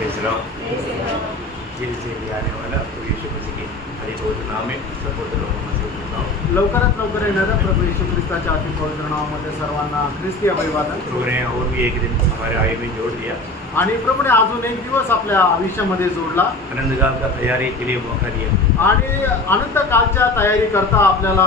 आने वाला प्रभु यीशु मसीह के हरे पवित्र नाम में सबको लवकरात लवकर येणाऱ्या प्रभू येशू ख्रिस्ताच्या अति पवित्र नावामध्ये सर्वांना ख्रिस्ती अभिवादन। प्रभु ने और भी एक दिन हमारे आयु में जोड़ दिया आणि प्रभूने अजून एक दिवस आपल्या आयुष्यामध्ये जोडला। आनंद काल का तैयारी के लिए मौका दिया आणि अनंत कालच्या तयारी करता आपल्याला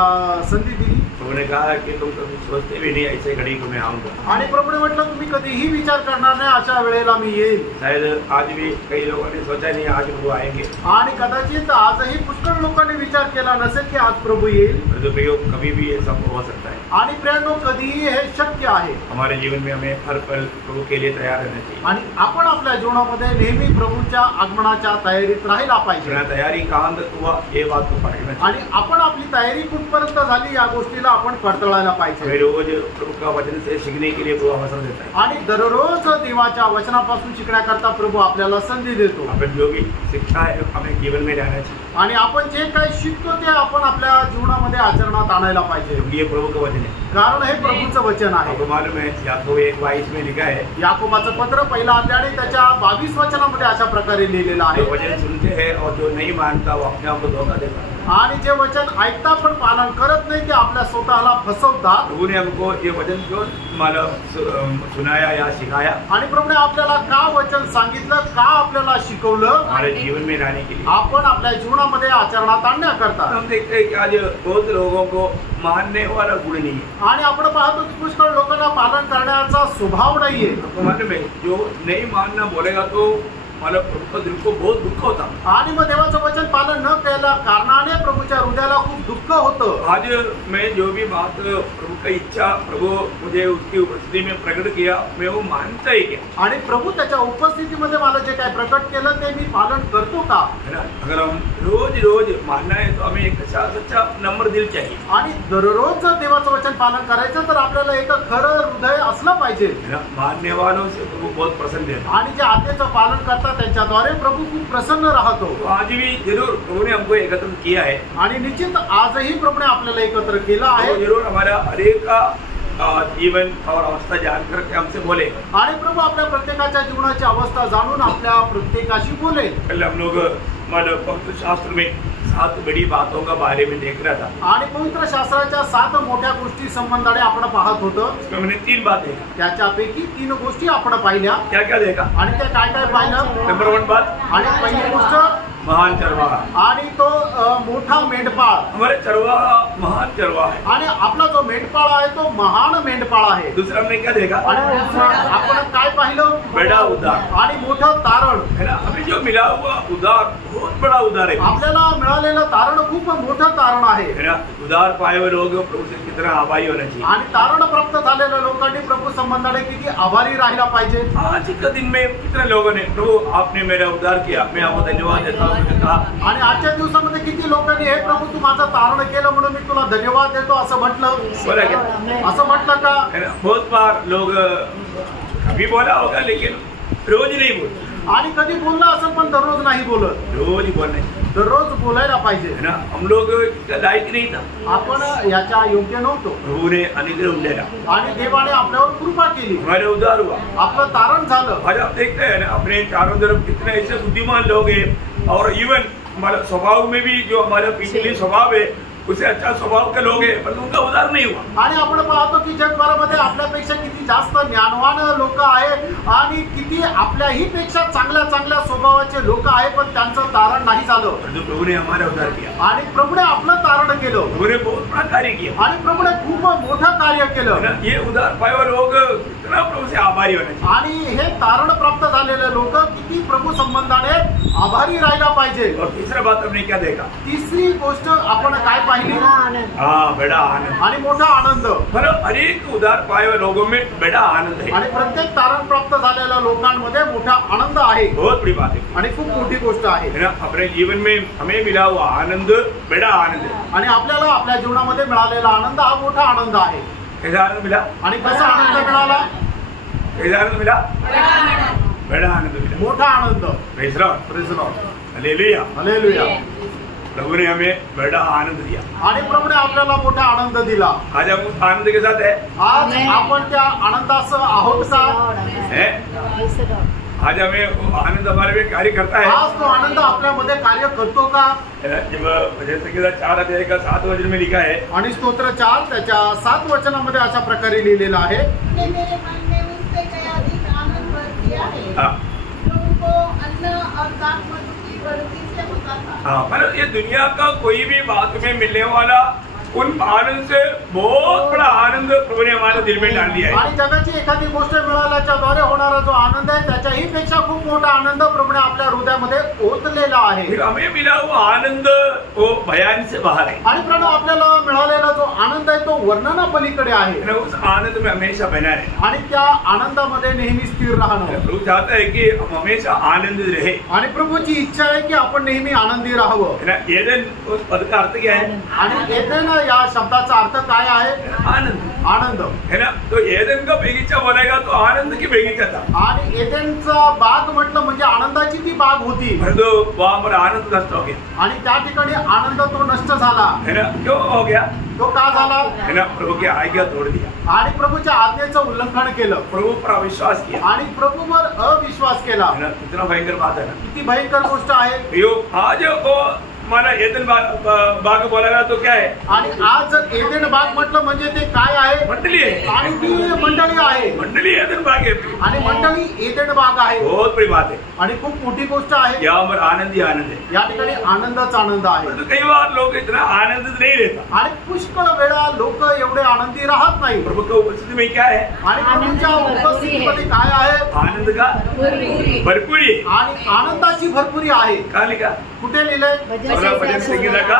संधी दिली। प्रभु ने कहा कि तुम कभी सोचते भी नहीं ऐसे घड़ी को मैं आऊंगा। आणि प्रभूने म्हटलं तुम्ही कधीही विचार करणार नाही अशा वेळेला मी येईल। शायद आज भी कई लोगों ने सोचा नहीं आज वो आएंगे आणि कदाचित आजही पुष्कळ लोकांनी विचार केला नसेल की आज प्रभू येईल। परंतु कभी भी ये सब हो सकता है आणि प्रियांनो कधीही हे शक्य आहे। हमारे जीवन में हमें हर पल प्रभु के लिए तैयार रहना चाहिए आणि आपण आपल्या जीवनामध्ये नेहमी प्रभूच्या आगमनाच्या तयारीत राहायला पाहिजे। तयारी कहाँ तक हुआ ये बात को परखना चाहिए आणि आपण आपली तयारी कुठपर्यंत झाली या गोष्टीला आपण पडताळायला पाहिजे। रोज प्रभु का वचन से सीखने के लिए प्रभु अवसर देता है आणि दररोज देवाच्या वचनापासून शिकण्याकरता प्रभू आपल्याला संधी देतो। आपण जो भी शिक्षा है हमें जीवन में लाना चाहिए आणि आपण जे काही शिकतो ते आपण आपल्या जीवनामध्ये आचरणात आणायला पाहिजे। ये प्रभु का वचन है कारण हे प्रभूचं वचन आहे। आपको मालूम है याकूब 1:22 में लिखा है याकोबाचं पत्र पहिला अध्याय त्याच्या 22 वचनामध्ये अशा प्रकारे लिहिलेलं आहे। वचन सुनते हैं और जो नहीं मानता वो अपने आप को धोखा देता है आणि जे वचन ऐकता पण पालन करत नाही ते आपल्या स्वतःला फसवतात। प्रभु ने हमको ये वचन क्यों मालूम सुनाया या सिखाया आणि प्रभूने आपल्याला का वचन सांगितलं का आपल्याला शिकवलं हमारे जीवन में लाने के लिए आपण आपल्या जीवनामध्ये आचरणात आणण्याकरता। हम देखते हैं कि आज बहुत लोगों को मानने वाला गुण नहीं है आणि आपण पाहतो की पुष्कळ लोकांना पालन करण्याचा स्वभाव नाहीये। आपको मालूम है जो नहीं मानना बोलेगा तो मतलब प्रभु दिल को बहुत दुख होता आणि मग देवाचं वचन पालन न केल्या कारणाने प्रभूच्या हृदयाला खूप दुःख होतं। आज मैं जो भी बात प्रभु की इच्छा प्रभु मुझे उसकी उपस्थिति में प्रकट किया मैं वो मानता ही क्या आणि प्रभू त्याच्या उपस्थितीमध्ये मला जे काय प्रकट केलं ते मी पालन करतो का है ना। अगर हम रोज रोज मानना है तो हमें एक सच्चा नम्र दिल चाहिए आणि दररोज जर देवाचं वचन पालन करायचं तर आपल्याला एक खरं हृदय असलं पाहिजे। मानने वालों से प्रभु बहुत प्रसन्न है आणि जे आज्ञेचं पालन करतात त्यांच्याद्वारे प्रभु खूप प्रसन्न राहतो। आज भी जरूर प्रभु ने हमको एकत्र किया है आणि निश्चित आजही प्रभूने आपल्याला एकत्र केलं आहे। जरूर हमारा हरेक का जीवन और अवस्था जानकर के हमसे बोले आणि प्रभु आपल्या प्रत्येकाच्या जीवनाची अवस्था जाणून आपल्या प्रत्येकाशी बोले। कल हम लोग पवित्र शास्त्र में 7 बड़ी बातों का बारे में देख रहा था आणि पवित्र शास्त्राच्या 7 मोठ्या गोष्टी संबंधाने आपण पाहत होतो। इसमें मैंने 3 बात देखा त्याच्यापैकी 3 गोष्टी आपण पाहिल्या। क्या क्या देखा आणि त्या काय काय पाहिलं? नंबर 1 बात आणि पहिली गोष्ट महान चरवाहा आणि तो मोठा मेंढपाळ। हमारे चरवाहा महान चरवाहा है आणि आपला जो मेंढपाळ आहे तो महान मेंढपाळ आहे। दूसरा हमने क्या देखा आणि आपण काय पाहिलं? बड़ा उदार आणि मोठं तारण है ना। हमें जो मिला हुआ उदार बहुत बड़ा उदार है आपल्याला मिळालेलं तारण खूप मोठं तारण आहे है ना। उदार पाए हुए लोग प्रभु से कितना आभारी होना चाहिए आणि तारण प्राप्त झालेल्या लोकांनी प्रभू संबंधाने किती आभारी राहायला पाहिजे। आज के दिन में कितने लोगों ने प्रभु आपने मेरा उद्धार किया मैं आपको धन्यवाद देता हूँ आणि आजच्या दिवसामध्ये किती लोकांनी हे प्रभू तू माझं तारण केलं म्हणून मी तुला धन्यवाद देतो असं म्हटलं असं म्हटलं का? बहुत बार लोग कभी बोला होगा लेकिन रोज नहीं बोलते आणि कधी बोलला असं पण दररोज नाही बोलत। रोज बोलने दररोज बोलायला पाहिजे है ना। हम लोग लायक नहीं था आपण याच्या योग्य नव्हतो। प्रभु ने अनुग्रह दिया आणि देवाने आपल्यावर कृपा केली हमारे उद्धार हुआ आपलं तारण झालं। आज आप देखते हैं ना अपने चारों तरफ कितने ऐसे बुद्धिमान लोग हैं और इवन हमारे स्वभाव में भी जो हमारा पिछले स्वभाव है उसे अच्छा स्वभाव के लोग हैं पर उनका उद्धार नहीं हुआ। आणि आपण पाहतो की जगभरामध्ये आपल्यापेक्षा किती जास्त ज्ञानवान लोक आहेत आणि किती आपल्याही पेक्षा चांगल्या चांगल्या स्वभावाचे लोक आहेत पण त्यांचं तारण नाही झालं। प्रभु ने हमारा उद्धार किया आणि प्रभुने आपलं तारण केलं। प्रभु ने बहुत बड़ा कार्य किया आणि प्रभुने खूप मोठं कार्य केलं। ये उद्धार पाए हुए लोग कितना प्रभु से आभारी होने चाहिए आणि हे तारण प्राप्त झालेले लोक किती प्रभु संबंधाने आभारी राहायला पाहिजे। और तीसरा बात हमने क्या देखा? तिसरी गोष्ट आपण काय पाहिली? बड़ा आनंद आणि मोठा आनंद। अनेक उद्धार पाए हुए लोगों में बड़ा आनंद है आणि प्रत्येक तारण प्राप्त झालेल्या लोकांमध्ये मोठा आनंद आहे। बहुत बड़ी बात है आणि खूप मोठी गोष्ट आहे ना। अपने जीवन में हमें मिला हुआ आनंद बड़ा आनंद है आणि आपल्याला आपल्या जीवनामध्ये मिळालेला आनंद हा मोठा आनंद आहे। कैसा आनंद मिला? आणि कसा आनंद मिळाला? कैसा आनंद मिला? बड़ा आनंद मिला मोठा आनंद। Praise lord hallelujah hallelujah. प्रभु ने हमें बड़ा आनंद दिया आणि प्रभूने आपल्याला मोठा आनंद दिला। आज हम आनंद के साथ है आज आपण त्या आनंदासह आहोत का? आज हमें आनंद हमारे में कार्य करता है। आज तो आनंद आपल्यामध्ये कार्य करतो का? जब भजन संहिता 4 अध्याय का 7 वचन में लिखा है, आणि स्तोत्र 4 त्याच्या 7 वचनामध्ये अशा प्रकारे लिहिलेलं आहे, मेरे मन में उससे कई अधिक आनंद भर दिया है, जो उनको अन्न और दाख मधु की बढ़ती से होता था। मतलब ये दुनिया का कोई भी बात में मिलने वाला उन आनंद से बहुत बड़ा आनंद प्रभु ने हमारे दिल में डाल दिया है। आणि जगाची एखादी गोष्ट मिळाल्याच्या द्वारे होणारा जो आनंद आहे त्याच्याही पेक्षा खूप मोठा आनंद प्रभूने आपल्या हृदयामध्ये ओतलेला आहे। फिर हमें मिला वो आनंद वो बयान से बाहर है, आणि प्रभू आपल्याला मिळालेला जो आनंद आहे तो वर्णनापलीकडे आहे, उस आनंद में हमेशा बना रहे। आणि त्या आनंदामध्ये नेहमी स्थिर राहणं। प्रभु चाहता है कि हम हमेशा आनंदित रहे, आणि प्रभूची इच्छा आहे की आपण नेहमी आनंदी राहावं। है ना। एदेन उस पद का अर्थ क्या है? आणि एदेन या शब्दाचा अर्थ काय आहे? आनंद, आनंद है ना। तो एदेन का बगीचा बोलेगा तो आनंद की बगीचा था, आणि एदेनचा बाग म्हटलं म्हणजे आनंदाची ती बाग होती, परंतु वहां पर आनंद नष्ट हो गया, आणि त्या ठिकाणी आनंद तो नष्ट झाला। है ना। क्यों हो गया? तो का झाला? है ना। प्रभु की आज्ञा तोड़ दिया, आणि प्रभूच्या आज्ञेचं उल्लंघन केलं, प्रभु पर अविश्वास किया, आणि प्रभूवर अविश्वास केला। है ना। कितना भयंकर बात है ना। किती भयंकर गोष्ट आहे। यो आज वो हमारा एदेन बाग बोलेगा तो क्या है? आणि आज जर एदेन बाग म्हटलं म्हणजे ते काय आहे? मंडली है, आणि ती मंडळी आहे, मंडली एदेन बाग है, आणि मंडळी एदेन बाग आहे, बहुत बड़ी बात है। आणि खूप मोठी गोष्ट आहे। यहाँ पर आनंद ही आनंद है, या ठिकाणी आनंदच आनंद आहे। परंतु कई बार लोग इतना आनंदित नहीं रहता। आणि पुष्कळ वेळा लोक एवढे आनंदी राहत नाही। प्रभु की उपस्थिति में क्या है? आणि प्रभूच्या उपस्थितीमध्ये काय आहे? आनंद का भरपूरी, आणि आनंदाची भरपुरी आहे। कहाँ लिखा? कुठे लिहिलंय? भजन संहिता का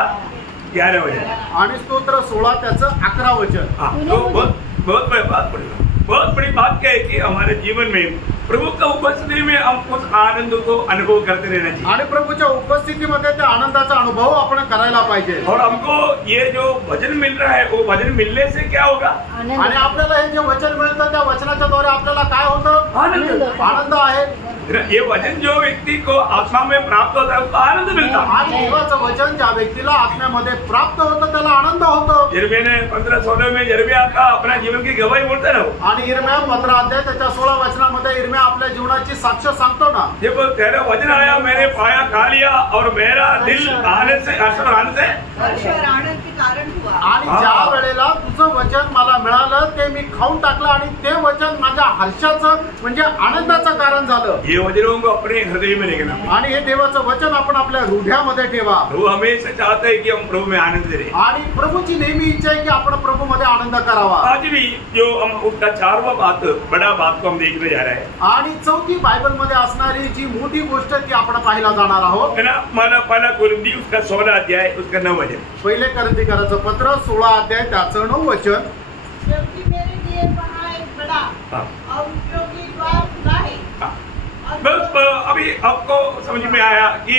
11 वचन, आणि स्तोत्र 16 त्याचं 11 वचन। हाँ। तो बहुत बड़ी बात पड़ेगा। बहुत बड़ी बात क्या है कि हमारे जीवन में प्रभु का उपस्थिति में हम उस आनंद को अनुभव करते रहना चाहिए, आणि प्रभूच्या उपस्थितीमध्ये त्या आनंदाचा अनुभव आपण करायला पाहिजे। और हमको ये जो भजन मिल रहा है वो भजन मिलने से क्या होगा? आणि आपल्याला हे जे वचन मिळतं त्या वचनाच्या द्वारे आपल्याला काय होतं? आनंद। आनंद आहे। ये वचन जो व्यक्ति को आत्मा में प्राप्त होता है उसको आनंद मिलता है। आणि देवाचं वचन ज्या व्यक्तीला आत्म्यामध्ये प्राप्त होतं त्याला आनंद होतो। यिर्मयाह ने 15:16 में यिर्मयाह का अपना जीवन की गवाही बोलता ना, आणि यिर्मयाह 15 अध्याय त्याच्या 16 वचनामध्ये यिर्मयाह आपल्या जीवनाची साक्ष सांगतो ना। जब तेरा वचन आया मैंने पाया खा लिया और मेरा दिल आनंद से हर्ष और आनंद से ईश्वर आनंद के कारण हुआ। आणि ज्या वेळेला तुझं वचन मला मिळालं ते मी खाऊन टाकलं, आणि ते वचन माझ्या हर्षाचं म्हणजे आनंदाचं कारण झालं। ये वचनों को अपने हृदय में रखना, आणि हे देवाचं वचन आपण आपल्या हृदयामध्ये ठेवा। वो हमेशा चाहता है कि हम प्रभु में आनंद रहे। आणि प्रभूची नेहमी इच्छा आहे की आपण प्रभूमध्ये आनंद करावा। आज भी जो हम उसका 4वां बात बड़ा बात को हम देखने जा रहे हैं, आणि चौथी बायबल मध्ये असणारी जी मोठी गोष्ट ती आपण पाहायला जाणार आहोत। है ना। माना पहला कुरिन्थी उसका 16 अध्याय उसका 9 वचन, पहिले करंथीकराचं पत्र 16 अध्याय त्याचं 9 वचन। क्योंकि मेरे लिए वहाँ एक बड़ा हाँ। और उपयोगी द्वार खुला है। हाँ। बस अभी आपको समझ में आया कि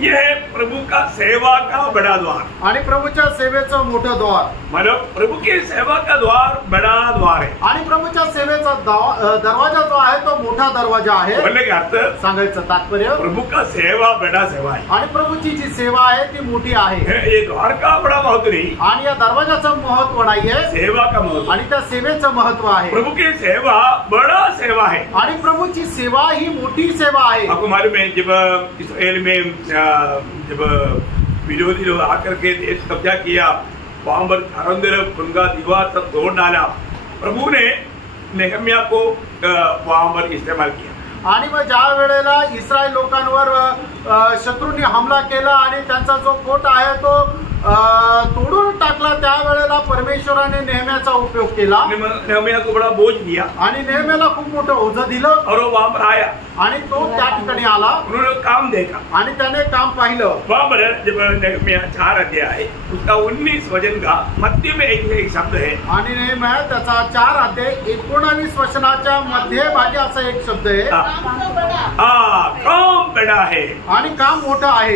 यह है प्रभु का सेवा का बड़ा द्वार, आणि प्रभूच्या सेवेचं मोठं द्वार, मतलब प्रभु की सेवा का द्वार बड़ा द्वार है। आणि प्रभूच्या सेवेचा दरवाजा जो आहे तो मोठा दरवाजा आहे। बोलने का अर्थ सांगायचं तात्पर्य प्रभु का सेवा बड़ा सेवा है। आणि प्रभूची जी सेवा आहे ती मोठी आहे। ये द्वार का बड़ा महत्व नहीं, आणि या दरवाजाचं महत्व नाहीये, सेवा का महत्व। आणि त्या सेवेचं महत्व आहे। प्रभु की सेवा बड़ा सेवा है, आणि प्रभूची सेवा ही मोठी सेवा आहे। आपको मालूम है जब इस्राएल में जब विरोधी लोग आकर के देश कब्जा किया, वहां पर चारों तरफ उनका दीवार सब तोड़ डाला, प्रभु ने नेहम्याह को वहां पर इस्तेमाल किया। आणि मग ज्या वेळेला इस्रायल लोकांवर शत्रूंनी हमला केला आणि त्यांचा जो कोट आहे तो तोडून टाकला, त्यावेळेला परमेश्वराने नेहम्याचा उपयोग केला। नेहम्याह को बड़ा बोझ दिया आणि नेहम्याला खूप मोठं ओझं दिलं, और वो वहां पर आया, आणि तो त्या ठिकाणी आला, उन्होंने काम देखा, आणि त्याने काम पाहिलं। वहां पर जब नेहम्याह 4 अध्याय उसका 19 वचन का मध्य में एक शब्द है, आणि नेहम्याह त्याचा 4 अध्याय 19 वचनाच्या मध्यभागी असा एक शब्द आहे, काम तो बड़ा। काम बड़ा है। आणि काम मोठं आहे।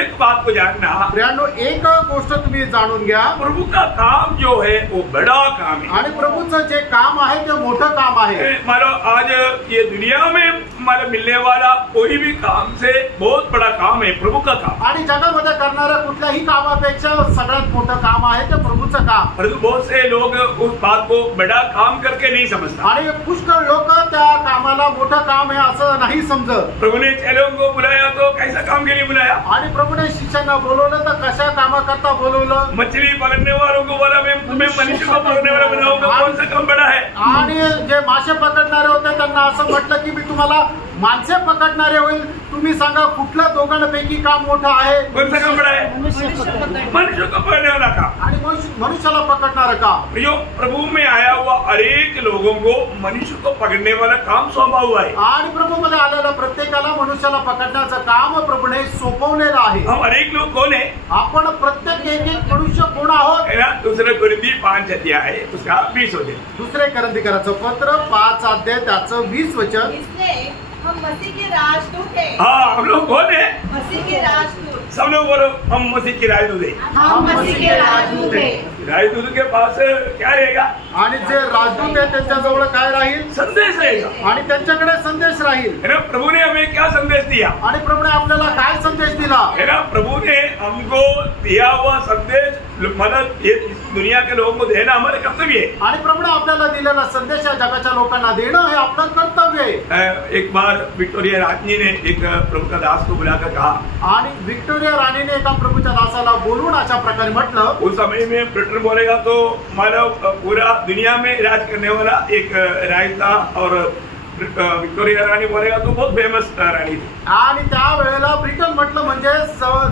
एक बात को जानना, प्रियांनो, एक गोष्ट तुम्ही जाणून घ्या, प्रभु का काम जो है वो बड़ा काम है। आणि प्रभूचं जे काम आहे ते मोठं काम आहे। मानो आज ये दुनिया में हमारे मिलने वाला कोई भी काम से बहुत बड़ा काम है, प्रभु का काम। आणि जगामध्ये करणाऱ्या कुठल्याही कामापेक्षा सगळ्यात मोठं काम आहे ते प्रभूचं काम। परंतु बहुत से लोग उस बात को बड़ा काम करके नहीं समझता। आणि पुष्कळ लोक त्या कामाला मोठं काम आहे असं नाही समजत। प्रभु ने चेलों को बुलाया तो कैसा काम के लिए बुलाया? आणि प्रभूने शिष्यांना बोलवलं तर कशा कामाकरता बोलवलं? मछली पकड़ने वालों को बोला मैं तुम्हें मनुष्य को पकड़ने वाला बनाऊंगा, कौन सा काम बड़ा है? आणि जे मासे पकडणारे होते त्यांना असं म्हटलं की मी तुम्हाला माणसे पकडणारे होईल, तुम्ही सांगा कुठलं दोघांपैकी काम मोठं आहे? कौन सा काम बड़ा है? मनुष्य को पकड़ने वाला काम। आणि मनुष्याला पकडणारं काम। जो प्रभु में आया हुआ अनेक लोगों को मनुष्य को पकड़ने वाला काम सौंपा हुआ है। आणि प्रभू मध्ये आलेल्या प्रत्येकाला मनुष्याला पकडण्याचं काम प्रभूने सोपवलेलं आहे। हम अनेक लोग कौन है? आपण प्रत्येक एक मनुष्य कोण आहोत? है ना? दूसरे कुरिन्थी 5 अध्याय है, उसका 20 वचन। दुसरे करंथीकराचं पत्र 5 अध्याय त्याचं 20 वचन। इसलिए हम मसीह के राजदूत हैं। हाँ, हम लोग कौन है? मसीह के राजदूत। सब लोग बोलो हम मसीह की राजदूत है। हम मसीह के राजदूत हैं। राजदूत के पास क्या रहेगा? आणि जे राजदूत आहे त्यांच्याजवळ काय राहील? संदेश रहेगा। आणि त्यांच्याकडे संदेश राहील। है ना? प्रभु ने हमें क्या संदेश दिया? आणि प्रभूने आपल्याला काय संदेश दिला? है ना? प्रभु ने हमको दिया हुआ संदेश मतलब ये दुनिया के लोगों को देना हमारे कर्तव्य है। आणि प्रभूने आपल्याला दिलेला संदेश या जगाच्या लोकांना देणं हे आपलं कर्तव्य आहे। एक बार विक्टोरिया रानी ने एक प्रभु का दास को बुलाकर कहा, आणि विक्टोरिया राणीने एका प्रभूच्या दासाला बोलून अशा प्रकारे म्हटलं, उस समय में ब्रिटेन बोलेगा तो मानव पूरा दुनिया में राज करने वाला एक राज था, और विक्टोरिया राणी बोलेगा तो बहुत फेमस राणी थी। आणि त्यावेळेला ब्रिटन म्हटलं म्हणजे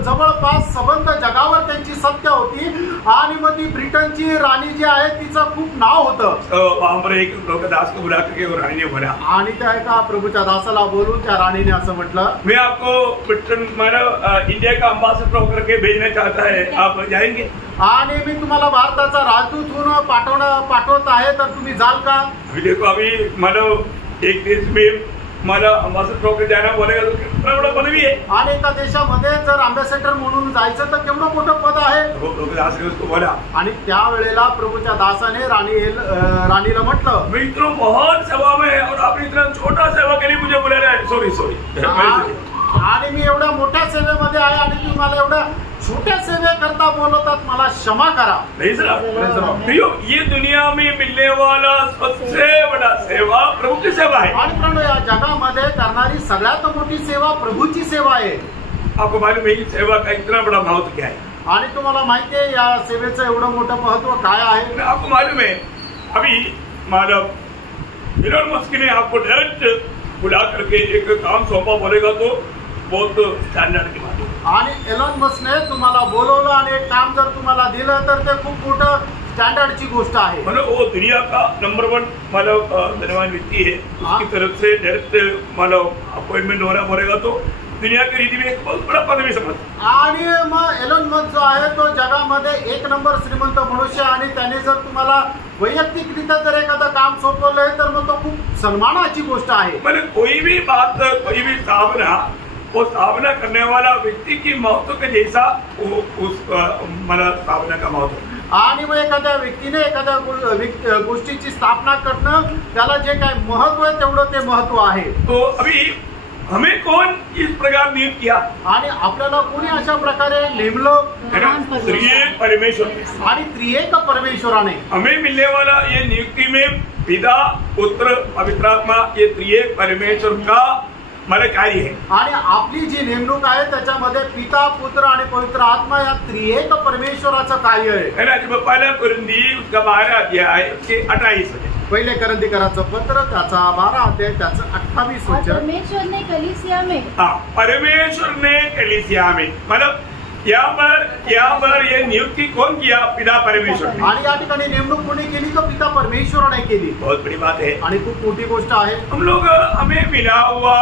जवळपास सबंध जगावर त्यांची सत्ता होती, आणि मग ती ब्रिटनची राणी जी आहे तिचं खूप नाव होतं। वहां पर एक प्रभु का दास को बुला करके वो रानी ने बोला, आणि त्या एका प्रभूच्या दासाला बोलून त्या राणीने असं म्हटलं, मैं आपको ब्रिटेन मानव इंडिया का अम्बासडर होकर के भेजना चाहता है, आप जाएंगे? आणि मी तुम्हाला भारताचा राजदूत होऊन पाठवत आहे, तर तुम्ही जाल का? अभी देखो, अभी मानव एक देश में मला अम्बासडर होकर जाना बोलेगा तो कितना बड़ा पद भी है। आणि एका देशामध्ये जर अम्बॅसेडर म्हणून जायचं तर केवढं मोठं पद आहे। वो प्रभु दास ने उसको बोला, आणि त्यावेळेला प्रभूच्या दासाने राणीला म्हटलं, मैं इतना महान सेवा में है और आपने इतना छोटा सेवा के लिए मुझे बुला रहा है, सॉरी। आणि मी एवढ्या मोठ्या सेवेमध्ये आहे आणि तुम्ही मला एवढ्या छोट्या सेवेकरता बोलवतात, मला क्षमा करा। ये दुनिया में मिलने वाला सबसे बड़ा सेवा प्रभु की सेवा है। आणि प्रभू या जगामध्ये करणारी सगळ्यात मोठी सेवा प्रभूची सेवा आहे। आपको मालूम है इस सेवा का इतना बड़ा महत्व क्या है? आणि तुम्हाला माहिती आहे या सेवेचं एवढं मोठं महत्व काय आहे? आपको मालूम है अभी मानव इलॉन मस्क ने आपको डायरेक्ट बुला करके एक काम सौंपा बोलेगा तो बहुत स्टैंडर्ड की बात है। आणि एलॉन मस्कने तुम्हाला बोलवलं आणि एक काम जर तुम्हाला दिलं तर ते खूप मोठं स्टैंडर्डची गोष्ट आहे। मतलब वो दुनिया का नंबर 1 मतलब धनवान व्यक्ति है, उसकी तरफ से डायरेक्ट मतलब अपॉइंटमेंट हो रहा बोलेगा तो दुनिया की रीति में एक बहुत बड़ा पद भी समझता। आणि मग एलॉन मस्क जो आहे तो जगामध्ये 1 नंबर श्रीमंत मनुष्य, आणि त्याने जर तुम्हाला वैयक्तिकरित्या जर एखादं काम सोपवलंय तर मग तो खूप सन्मानाची गोष्ट आहे। मतलब कोई भी बात, कोई भी स्थापना, वो स्थापना करने वाला व्यक्ति की महत्व के जैसा वो उस मतलब स्थापना का महत्व। आणि मग एखाद्या व्यक्तीने एखाद्या गोष्टीची स्थापना करणं त्याला जे काय महत्व आहे तेवढं ते महत्व आहे। तो अभी हमें कौन इस प्रकार नियुक्त किया? आणि आपल्याला कोणी अशा प्रकारे नेमलं? त्रिएक परमेश्वर। आणि त्रिएक परमेश्वराने हमें मिलने वाला ये नियुक्ति में पिता, पुत्र, पवित्र आत्मा, ये त्रिएक परमेश्वर का मला कार्य है। आणि आपली जी नेमणूक आहे त्याच्यामध्ये पिता, पुत्र आणि पवित्र आत्मा या त्रिएक परमेश्वराचं कार्य आहे। जब पहला कुरिन्थी उसका 12 अध्याय उसके 28 वचन। पहिले करंथीकराचं पत्र त्याचा 12 अध्याय त्याचं 28 वचन। परमेश्वर ने कलीसिया में, परमेश्वर ने कलीसिया में, मतलब यहाँ पर ये नियुक्ति कौन किया? पिता परमेश्वर ने। आणि या ठिकाणी नेमणूक कोणी केली? तो पिता परमेश्वराने केली। बहुत बड़ी बात है आणि खूप मोठी गोष्ट आहे। हम लोग हमें मिला हुआ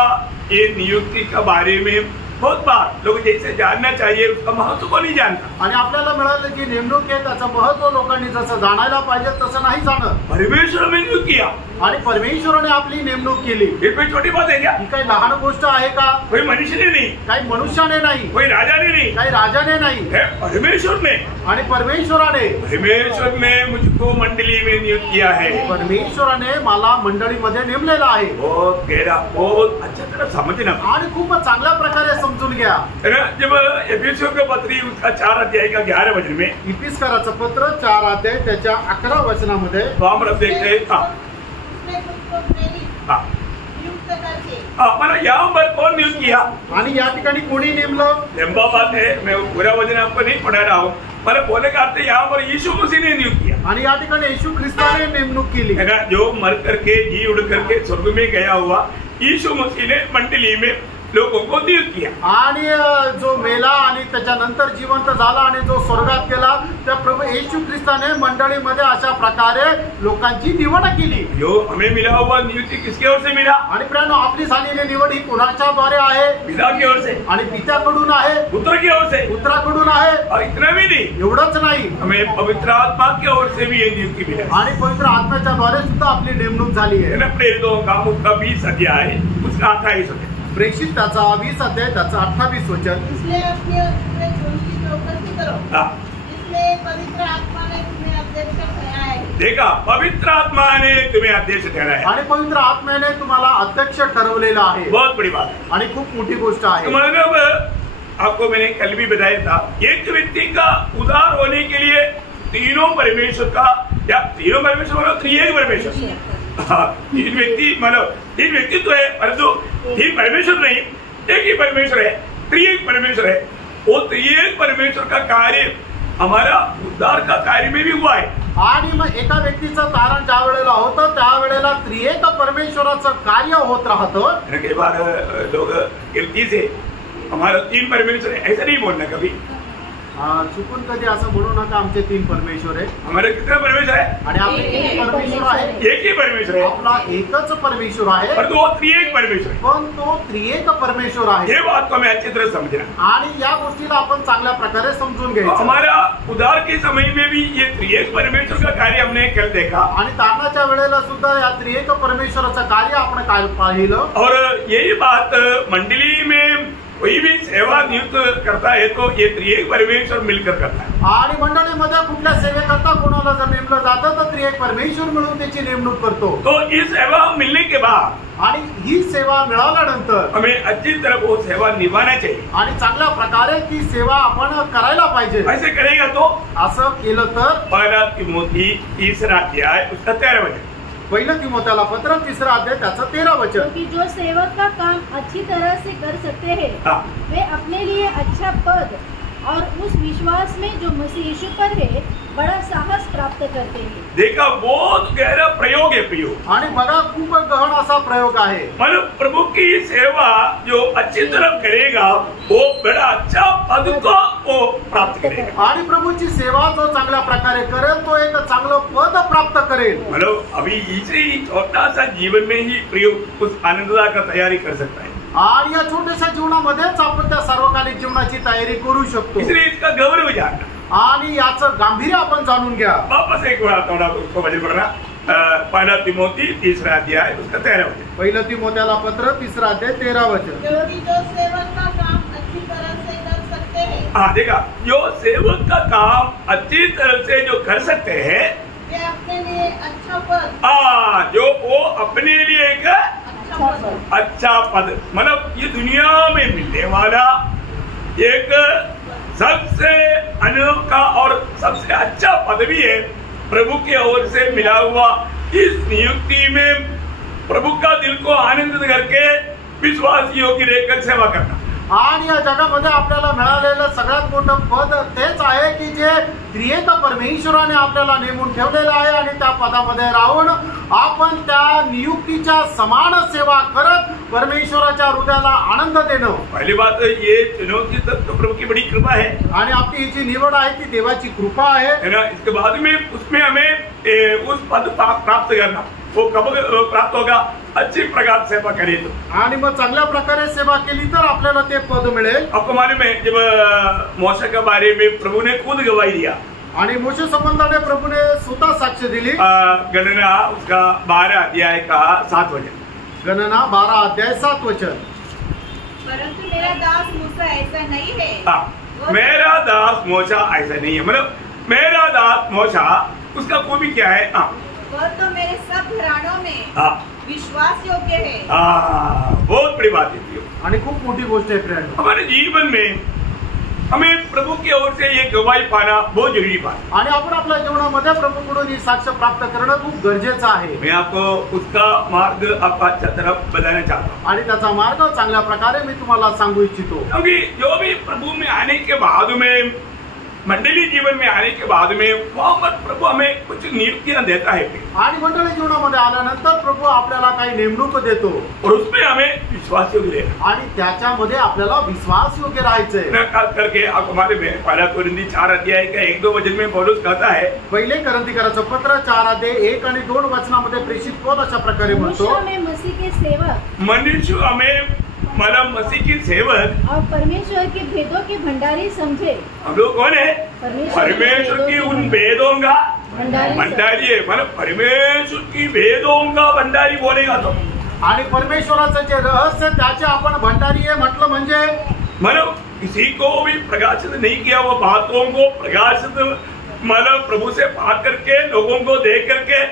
ये नियुक्ति के बारे में बहुत बार लोग जैसे जानना चाहिए उसका महत्व को नहीं जानता। आणि आपल्याला मिळालं की नेमणूक आहे त्याचं महत्व लोकांनी जसं जाणायला पाहिजे तसं नाही जाणं। परमेश्वर ने नियुक्त किया आणि परमेश्वराने आपली नेमणूक केली। ये कोई छोटी बात है क्या? ही काही लहान गोष्ट आहे का? कोई मनुष्य ने नहीं, काही मनुष्याने नाही, कोई राजा ने नहीं, काही राजाने नाही, है परमेश्वर ने। आणि परमेश्वराने मुझको मंडली में नियुक्त किया है। परमेश्वराने मला मंडळीमध्ये नेमलेला आहे। बहुत गहरा, बहुत अच्छा तरह समझना आणि खूप चांगल्या प्रकारे समजून घ्या। जब एफिसियों के पत्री उसका 4 अध्याय का 11 वचन में इफिसकराचं पत्र 4 अध्याय त्याच्या 11 वचनामध्ये हम देखते हैं मला यहाँ पर कौन नियुक्त किया आणि या ठिकाणी कोणी नेमलं? लंबा बात है, मैं पूरा वचन आपको नहीं पढ़ा रहा हूँ। मतलब बोले का अर्थ यहाँ पर यीशु मसीह ने नियुक्त किया आणि या ठिकाणी येशू ख्रिस्ताने नेमणूक केली है ना, जो मर करके जी उड़ करके स्वर्ग में गया हुआ यीशु मसीह ने मंडली में लोगों को नियुक्त किया। आणि जो मेला आणि त्याच्यानंतर जिवंत झाला आणि जो स्वर्गात गेला त्या प्रभू येशू ख्रिस्ताने मंडळीमध्ये अशा प्रकारे लोकांची निवड केली। जो हमें मिला हुआ नियुक्ति किसके ओर से मिला? आणि प्रियानो आपली झालेली निवड ही कोणाच्या द्वारे आहे? पिता की ओर से आणि पित्याकडून आहे, पुत्र की ओर से, पुत्राकडून आहे। और इतना भी नहीं, एवढंच नाही, हमें पवित्र आत्मा की ओर से भी ये नियुक्ति मिला आणि पवित्र आत्म्याच्या द्वारे सुद्धा आपली नेमणूक झाली आहे। प्रेरितों का उसका 20 अध्याय उसका 28 वचन, प्रेषित त्याचा 20 अध्याय त्याचा 28 वचन। इसलिए अपने उनकी चौकसी करो, इसलिए पवित्र आत्मा ने तुम्हें अध्यक्ष ठहराया है। देखा, पवित्र आत्मा ने तुम्हें अध्यक्ष ठहराया है आणि पवित्र आत्म्याने तुम्हाला अध्यक्ष ठरवलेला आहे। बहुत बड़ी बात है आणि खूप मोठी गोष्ट आहे। मतलब आपको मैंने कल भी बताया था, एक व्यक्ति का उद्धार होने के लिए तीनों परमेश्वर का, या तीनों परमेश्वर मतलब त्रिएक परमेश्वर, तीन व्यक्ति तो है परंतु तीन परमेश्वर नहीं, एक ही परमेश्वर है, त्रिएक परमेश्वर है। वो त्रिएक परमेश्वर का कार्य हमारा उद्धार का कार्य में भी हुआ है। आणि मग एका व्यक्तीचं तारण ज्या वेळेला होतं त्यावेळेला त्रिएक परमेश्वराचं कार्य होत राहतं। कई बार लोग गलती से हमारा 3 परमेश्वर है ऐसा नहीं बोलना कभी, चुकून कधी असं म्हणू नका आमचे 3 परमेश्वर आहे। हमारे कितना परमेश्वर है? आणि आपले किती परमेश्वर आहे? एक ही परमेश्वर है, आपला एकच परमेश्वर आहे, पर तो त्रिएक परमेश्वर है। पण तो त्रिएक परमेश्वर आहे। ये बात को हमें अच्छी तरह समझना, आणि या गोष्टीला आपण चांगल्या प्रकारे समजून घ्यायचं। हमारा उद्धार के समय में भी ये त्रिएक परमेश्वर का कार्य हमने कल देखा, आणि तारणाच्या वेळेला सुद्धा या त्रिएक परमेश्वराचं कार्य आपण काल पाहिलं। और यही बात मंडली में कोई भी सेवा नियुक्त करता है तो ये त्रिएक परमेश्वर मिलकर करता है। आणि मंडळीमध्ये कुठल्या सेवेकरता कोणाला जर नेमलं जातं तर त्रिएक परमेश्वर मिळून त्याची नेमणूक करतो। तो इस सेवा मिलने के बाद आणि ही सेवा मिळाल्यानंतर हमें अच्छी तरह वो सेवा निभाना चाहिए आणि चांगल्या प्रकारे ती सेवा आपण करायला पाहिजे। ऐसे करेगा तो असं केलं तर 1 तिमोथी 3 अध्याय उसका 13 वचन, 1 तिमोथेला पत्र 3 अध्याय त्याचं 13 वचन। क्योंकि जो सेवक का काम अच्छी तरह से कर सकते हैं वे अपने लिए अच्छा पद और उस विश्वास में जो मसीह यीशु पर है बड़ा साहस प्राप्त करते हैं। देखा, बहुत गहरा प्रयोग है प्रियो, आणि बघा खूप गहन असा प्रयोग आहे। मतलब प्रभु की सेवा जो अच्छी तरह करेगा वो बड़ा अच्छा पद को वो प्राप्त करेगा। आणि प्रभूची सेवा जो चांगल्या प्रकारे करेल तो एक चांगलं पद प्राप्त करेल। मतलब अभी इसे ही छोटा सा जीवन में ही प्रयोग उस आनंददा का तैयारी कर सकता है। आणि या छोट्याशा जीवनामध्येच आपण त्या सार्वकालिक जीवनाची तयारी करू शकतो। इसलिए इसका गौरव जानना आणि याचं गांभीर्य आपण जाणून घ्या। वापस एक बार थोड़ा उसको वचन पढ़ना, 1 तिमोथी 3 अध्याय उसका 13 वचन, 1 तिमोथेला पत्र 3 अध्याय 13 वचन। क्योंकि जो सेवक का काम अच्छी तरह से कर सकते हैं, हाँ देखा, जो सेवक का काम अच्छी तरह से जो कर सकते हैं वे अपने लिए अच्छा पद, जो वो अपने लिए एक अच्छा पद, मतलब ये दुनिया में मिलने वाला एक सबसे अनोखा और सबसे अच्छा पदवी है प्रभु की ओर से मिला हुआ। इस नियुक्ति में प्रभु का दिल को आनंदित करके विश्वासियों की रहकर सेवा करना। आणि या जगामध्ये आपल्याला मिळालेलं सगळ्यात मोठं पद तेच आहे की जे त्रिएक परमेश्वराने आपल्याला नेमून ठेवलेलं आहे आणि त्या पदामध्ये राहून आपण त्या नियुक्तीच्या समान सेवा करत परमेश्वराच्या हृदयाला आनंद देणं। पहली बात ये चुनौती तक तो प्रभु की बड़ी कृपा है आणि आपली ही जी निवड आहे ती देवाची कृपा आहे ना। इसके बाद में उसमें हमें उस पद प्राप्त करना, वो कब प्राप्त होगा? अच्छी प्रकार सेवा करे तो। आणि मग चांगल्या प्रकारे सेवा केली तर आपल्याला ते पद मिळेल. आपको मालूम है जब मूसा के बारे में प्रभु ने खुद गवाही दिया आणि मोशे संबंधाने प्रभूने स्वतः साक्ष दिली. गणना उसका 12 अध्याय का 7 वचन. गणना 12 अध्याय 7 वचन. परंतु मेरा दास मूसा ऐसा नहीं है. मेरा दास मूसा ऐसा नहीं है, मतलब मेरा दास मूसा उसका खूबी क्या है? वह तो मेरे सब घरानों में विश्वास योग्य है. बहुत बड़ी बात है आणि खूप मोठी गोष्ट आहे फ्रेंड. हमारे जीवन में हमें प्रभु की ओर से ये गवाही पाना बहुत जरूरी बात. आणि आपण आपल्या जीवनामध्ये प्रभूकडून ही साक्ष प्राप्त करणं खूप गरजेचं आहे. मैं आपको उसका मार्ग आपका अच्छा तरफ बताना चाहता हूँ आणि त्याचा मार्ग चांगल्या प्रकारे मी तुम्हाला सांगू इच्छितो. क्योंकि जो भी प्रभु में आने के बाद में, मंडली जीवन में आने के बाद में, वहाँ पर प्रभु हमें कुछ नियुक्तियां देता है आणि मंडळी जीवनामध्ये आल्यानंतर प्रभू आपल्याला काही नेमणूक देतो और उसमें हमें विश्वास योग्य आणि त्याच्यामध्ये आपल्याला विश्वास योग्य राहायचंय. खास करके आप हमारे में 1 कोरिन्थी 4 अध्याय का 1-2 वचन में पौलुस कहता है, पहिले कोरिन्थीकराचं पत्र 4 अध्याय 1 आणि 2 वचनामध्ये प्रेषित पौल अशा प्रकारे म्हणतो, मसीह के सेवक, मनुष्य हमें मतलब मसीह की सेवक और परमेश्वर के भेदों के भंडारी समझे. हम लोग कौन है? परमेश्वर की उन भेदों का भंडारी है. मतलब परमेश्वर की भेदों का भंडारी बोलेगा तो. आणि परमेश्वराचं जे रहस्य त्याचे आपण भंडारी आहे म्हटलं म्हणजे मतलब किसी को भी प्रकाशित नहीं किया वो बातों को प्रकाशित मतलब प्रभु से बात करके लोगों को देख करके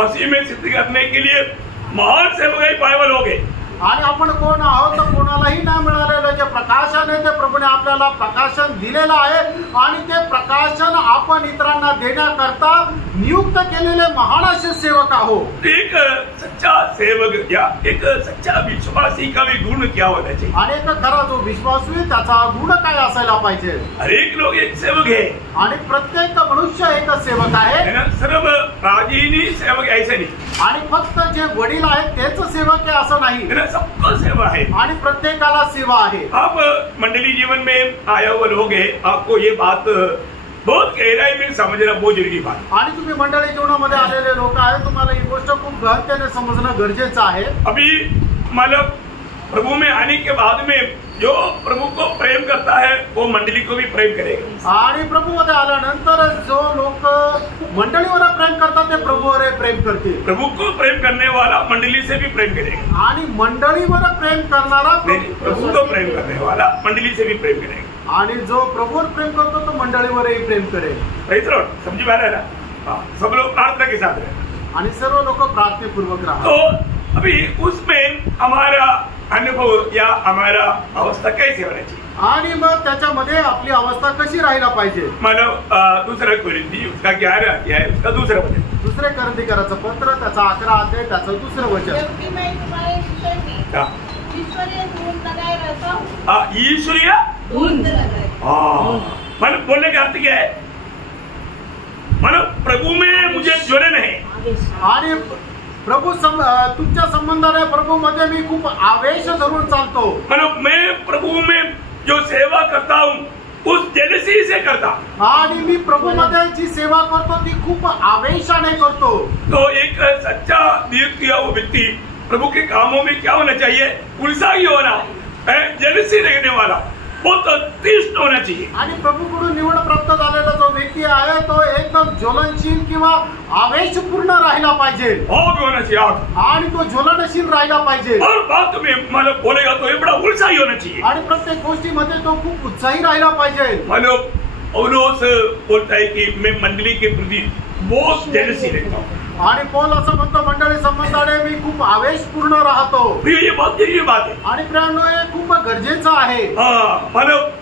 मसीह में सिद्ध करने के लिए महान सेवक बाइबल हो गए. आणि आपण कोण आहोत तर कोणालाही नाही मिळालेलं जे प्रकाशन आहे ते प्रभूने आपल्याला प्रकाशन दिलेलं आहे आणि ते प्रकाशन आपण इतरांना देण्याकरता नियुक्त केलेले महान असे सेवक आहोत. एक सच्चा सेवक या एक सच्चा विश्वासी का भी गुण क्या होना चाहिए? आणि एक खरा जो विश्वासू आहे त्याचा गुण काय असायला पाहिजे? हर एक लोग एक सेवक है आणि प्रत्येक मनुष्य एक सेवक आहे. सर्व प्राचीनी सेवक ऐसे नहीं. आणि फक्त जे वडील आहेत तेच सेवक आहे असं नाही. सबको सेवा है आणि प्रत्येकाला सेवा आहे. आप मंडली जीवन में आए हुए लोग हैं, आपको ये बात बहुत गहराई में समझना बहुत जरूरी बात. आणि तुम्ही मंडळी जीवनामध्ये आलेले लोक आहेत, तुम्हाला ही गोष्ट खूप गहनतेने समजणं गरजेचं आहे. अभी मतलब प्रभु में आने के बाद में जो प्रभु को प्रेम करता है वो मंडली को भी प्रेम करेगा. आणि प्रभूमध्ये आल्यानंतर जो लोक मंडळीवर प्रेम करतात ते प्रभूवर प्रेम करतील. प्रभु को प्रेम करने वाला मंडली से भी प्रेम करेगा आणि मंडळीवर प्रेम करणारा प्रभु को प्रेम करने वाला मंडली से भी प्रेम करेगा. आणि जो प्रभूवर प्रेम करतो तो मंडळीवरही प्रेम करेल. समझी बात है ना? सब लोग प्रार्थना के साथ रहे आणि सर्व लोक प्रार्थनापूर्वक राहतात. तो अभी उसमें हमारा अनुभव या हमारा अवस्था कैसे होना चाहिए आणि मग त्याच्यामध्ये आपली अवस्था कशी राहायला पाहिजे? मानव 2 कोरिन्थी उसका 11 अध्याय उसका 2 वचन. 2 कोरिन्थीकराचं पत्र त्याचा 11 अध्याय त्याचं 2 वचन. जबकि मैं तुम्हारे विषय में ईश्वरीय गुण लगाए रहता हूँ. ईश्वरीय गुण लगाए. मतलब बोलने का अर्थ क्या है? मतलब प्रभु में मुझे ज्वलन है आणि प्रभू तुमच्या संबंधाने प्रभू मध्ये मी खूप आवेश धरून चालतो. मतलब मैं प्रभु में जो सेवा करता हूँ उस जेलसी से करता. आणि मी प्रभू मध्ये जी सेवा करतो ती खूप आवेशाने करतो. तो एक सच्चा नियुक्त किया वो व्यक्ति प्रभु के कामों में क्या होना चाहिए? उत्साही होना, जेलसी रखने वाला, बहुत तीक्ष्ण होना चाहिए. आणि प्रभूकडून निवड प्राप्त झालेला जो व्यक्ती आहे तो एकदम ज्वलनशील किंवा आवेशपूर्ण राहिला पाहिजे. आग होना चाहिए, आग. आणि तो ज्वलनशील राहिला पाहिजे. और बात में मतलब बोलेगा तो ये बड़ा उत्साही होना चाहिए. आणि प्रत्येक गोष्टीमध्ये तो खूप उत्साही राहिला पाहिजे. मतलब पौलुस बोलता है कि मैं मंडली के प्रति बहुत जेलसी रहता हूँ. आणि पौल असं म्हणतो मंडळी संबंधाने मी खूप आवेशपूर्ण राहतो. ये बहुत जरूरी बात है. आणि प्रियांनो हे खूप गरजेचं आहे. मतलब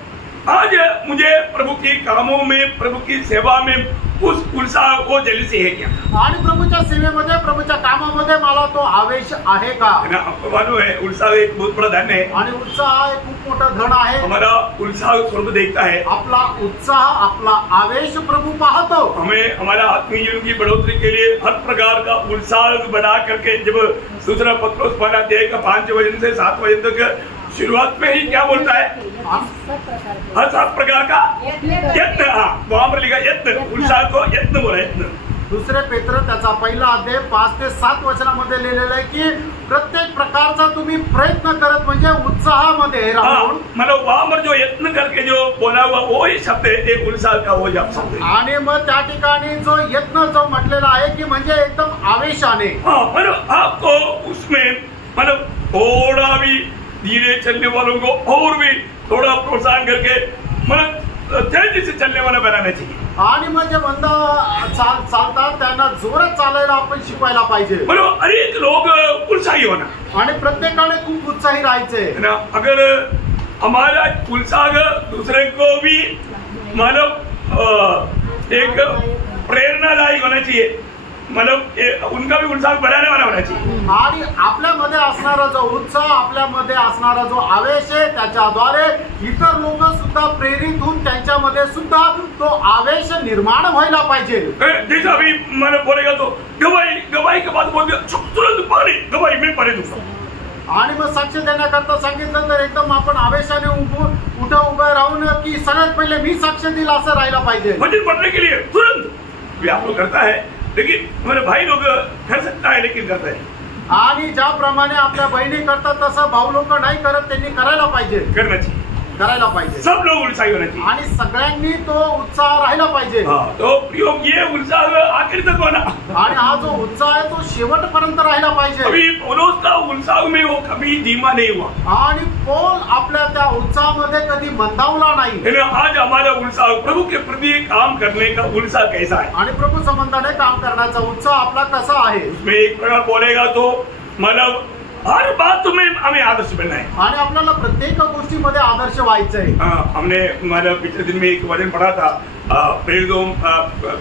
आज मुझे प्रभु के कामों में, प्रभु की सेवा में उस उत्साह को जेलसी है क्या? आणि प्रभूच्या सेवेमध्ये, प्रभूच्या कामामध्ये मला तो आवेश आहे का? आपको मालूम है उत्साह एक बहुत बड़ा धन है. आणि उत्साह एक खूप मोठा धन आहे. हमारा उत्साह स्वर्ग देखता है. आपला उत्साह, आपला आवेश प्रभू पाहतो. हमें हमारा आत्मीय जीवन की बढ़ोतरी के लिए हर प्रकार का उत्साह बढ़ा करके जब 2 पत्रोस 1 अध्याय का 5 वचन से 7 वचन तक शुरुआत में ही क्या बोलता है? हर 7 प्रकार का यत्न. वहां पर लिखा यत्न, उत्साह को यत्न बोला. यत्न दुसरे पेत्र त्याचा पहिला अध्याय 5 ते 7 वचनामध्ये लिहिलेलं आहे की प्रत्येक प्रकारचा तुम्ही प्रयत्न करत म्हणजे उत्साहामध्ये राहून, मतलब वहां पर जो यत्न करके जो बोला हुआ वो ही शब्द है, एक उत्साह का वो शब्द है। आणि मग त्या ठिकाणी जो यत्न जो म्हटलेला आहे की म्हणजे एकदम आवेशाने, मतलब आपको उसमें मतलब थोड़ा भी धीरे चलने वालों को और भी थोड़ा प्रोत्साहन करके मतलब तेजी से चलने वाला बनाना चाहिए। आणि मग जे मंद चालतात त्यांना जोरात चालायला आपण शिकवायला पाहिजे। मतलब अनेक लोग उत्साही होना आणि प्रत्येकाने खूप उत्साही राहायचे ना। अगर हमारा उत्साह दूसरे को भी मतलब एक प्रेरणादायी होना चाहिए, मतलब उनका भी उत्साह बढ़ाने वाला होना चाहिए। आणि आपल्यामध्ये असणारा जो उत्साह, आपल्यामध्ये असणारा जो आवेश आहे त्याच्याद्वारे इतर लोक सुद्धा प्रेरित होऊन त्यांच्यामध्ये सुद्धा तो आवेश निर्माण व्हायला पाहिजे। जैसा अभी मैंने बोलेगा तो गवाही के बाद बोल दिया तुरंत पानी गवाही में पानी दूंगा। आणि मग साक्ष देण्याकरता सांगितलं तर एकदम आपण आवेशाने उभं राहून की सगळ्यात पहिले मी साक्ष दिला असं राहायला पाहिजे। वचन पढ़ने के लिए तुरंत व्यापक करता है, लेकिन हमारे भाई लोग कर सकता है लेकिन करता है। आणि ज्याप्रमाणे आपल्या बहिणी करतात तसं भाऊ लोक नाही करत, त्यांनी करायला पाहिजे, करना चाहिए, करायला पाहिजे। सब लोग उत्साही होना चाहिए आणि सगळ्यांनी तो उत्साह राहिला पाहिजे। तो प्रियो ये उत्साह आखिर तक होना, आणि हा जो उत्साह आहे तो शेवटपर्यंत राहिला पाहिजे। अभी पौलुस का उत्साह में वो कभी धीमा नहीं हुआ आणि पौल आपल्या त्या उत्साहामध्ये कधी मंदावला नाही। आज हमारा उत्साह प्रभु के प्रति काम करने का उत्साह कैसा है, आणि प्रभू संबंधाने काम करण्याचा उत्साह आपला कसा आहे, उसमें एक प्रकार बोलेगा तो मतलब हर बात में हमें आदर्श बनना है। आणि आपल्याला प्रत्येक गोष्टीमध्ये आदर्श व्हायचं आहे। हमने मतलब पिछले दिन में एक वचन पढ़ा था प्रेरितों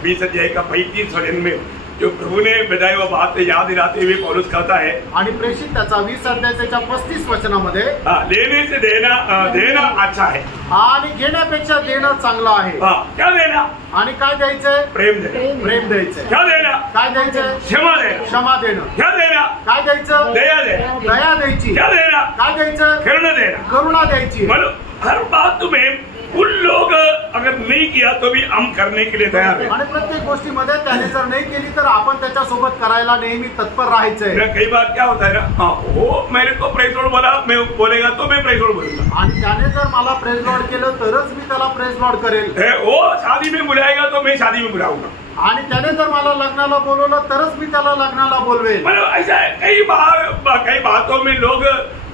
20 अध्याय का 35 वचन में जो प्रभु ने बताई हुआ बात याद दिलाते हुए पौलुस कहता है, आणि प्रेषित त्याचा 20 अध्यायाच्या 35 वचनामध्ये लेने से देना अच्छा है आणि घेण्यापेक्षा देणं चांगलं आहे। क्या देना, आणि काय द्यायचंय, प्रेम देना, प्रेम द्यायचंय। क्या देना, काय द्यायचंय, क्षमा देना, क्षमा देणं। क्या देना, काय द्यायचं, दया देना, दया द्यायची। क्या देना, काय द्यायचं, करुणा देना, करुणा द्यायची। मतलब हर बात में उन लोग अगर नहीं किया तो भी हम करने के लिए तैयार है। आणि प्रत्येक गोष्टीमध्ये त्याने जर नाही केली तर आपण त्याच्यासोबत करायला नेहमी तत्पर राहायचंय। कई बार क्या होता है ना, वो मेरे को प्रेज लॉर्ड बोला, मैं बोलेगा तो मैं प्रेज लॉर्ड बोलूंगा, आणि त्याने जर मला प्रेज लॉर्ड केलं तरच मी त्याला प्रेज लॉर्ड करेल। वो शादी में बुलाएगा तो मैं शादी में बुलाऊंगा, आणि त्याने जर मला लग्नाला बोलवलं तरच मी त्याला लग्नाला बोलवेल। मतलब ऐसा है कई बातों में लोग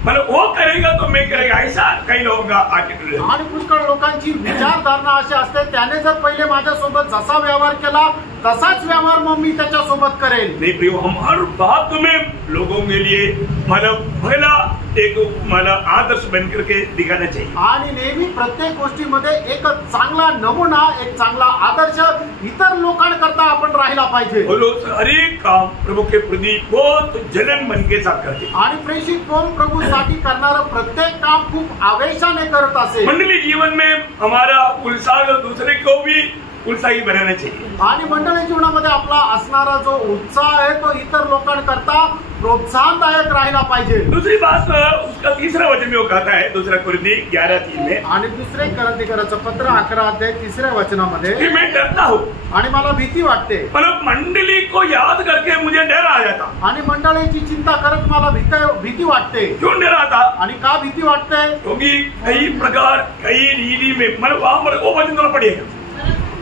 मतलब वो करेगा तो मैं करेगा, ऐसा कई लोगों का एटीट्यूड है। आणि पुष्कळ लोकांची विचारधारणा अशी असते त्याने जर पहिले माझ्यासोबत जसा व्यवहार केला तसाच व्यवहार मग मी त्याच्यासोबत करेल। नहीं प्रियो, हम हर बात में लोगों के लिए मतलब पहला एक मतलब आदर्श बन करके दिखाना चाहिए। आणि नेहमी प्रत्येक गोष्टीमध्ये एक चांगला नमुना, एक चांगला आदर्श इतर लोकांकरता आपण राहिला पाहिजे। हर एक काम प्रभु के प्रति बहुत जलन मन के साथ करते, आणि प्रेषित पौल प्रभूसाठी करणारं प्रत्येक काम खूप आवेशाने करत असे। मंडली जीवन में हमारा उत्साह दूसरे को भी उत्साही बनाना चाहिए। आणि मंडळी जीवनामध्ये आपला असणारा जो उत्साह आहे तो इतर लोकांकरता प्रोत्साहनदायक राहिला पाहिजे। दूसरी बात उसका तीसरा वचन में वो कहता है, दूसरा कुरिन्थी 11:3 में, आणि दुसरे कोरिन्थीकराचं पत्र 11 अध्याय 3 वचनामध्ये, कि मैं डरता हूँ, आणि मला भीती वाटते। मतलब मंडली को याद करके मुझे डर आ जाता, आणि मंडळीची चिंता करत मला भीती वाटते। क्यों डर आता, आणि का भीती वाटते, क्योंकि कई प्रकार कई रीति में मतलब वहां पर वो वचन दोनों पड़ेगा।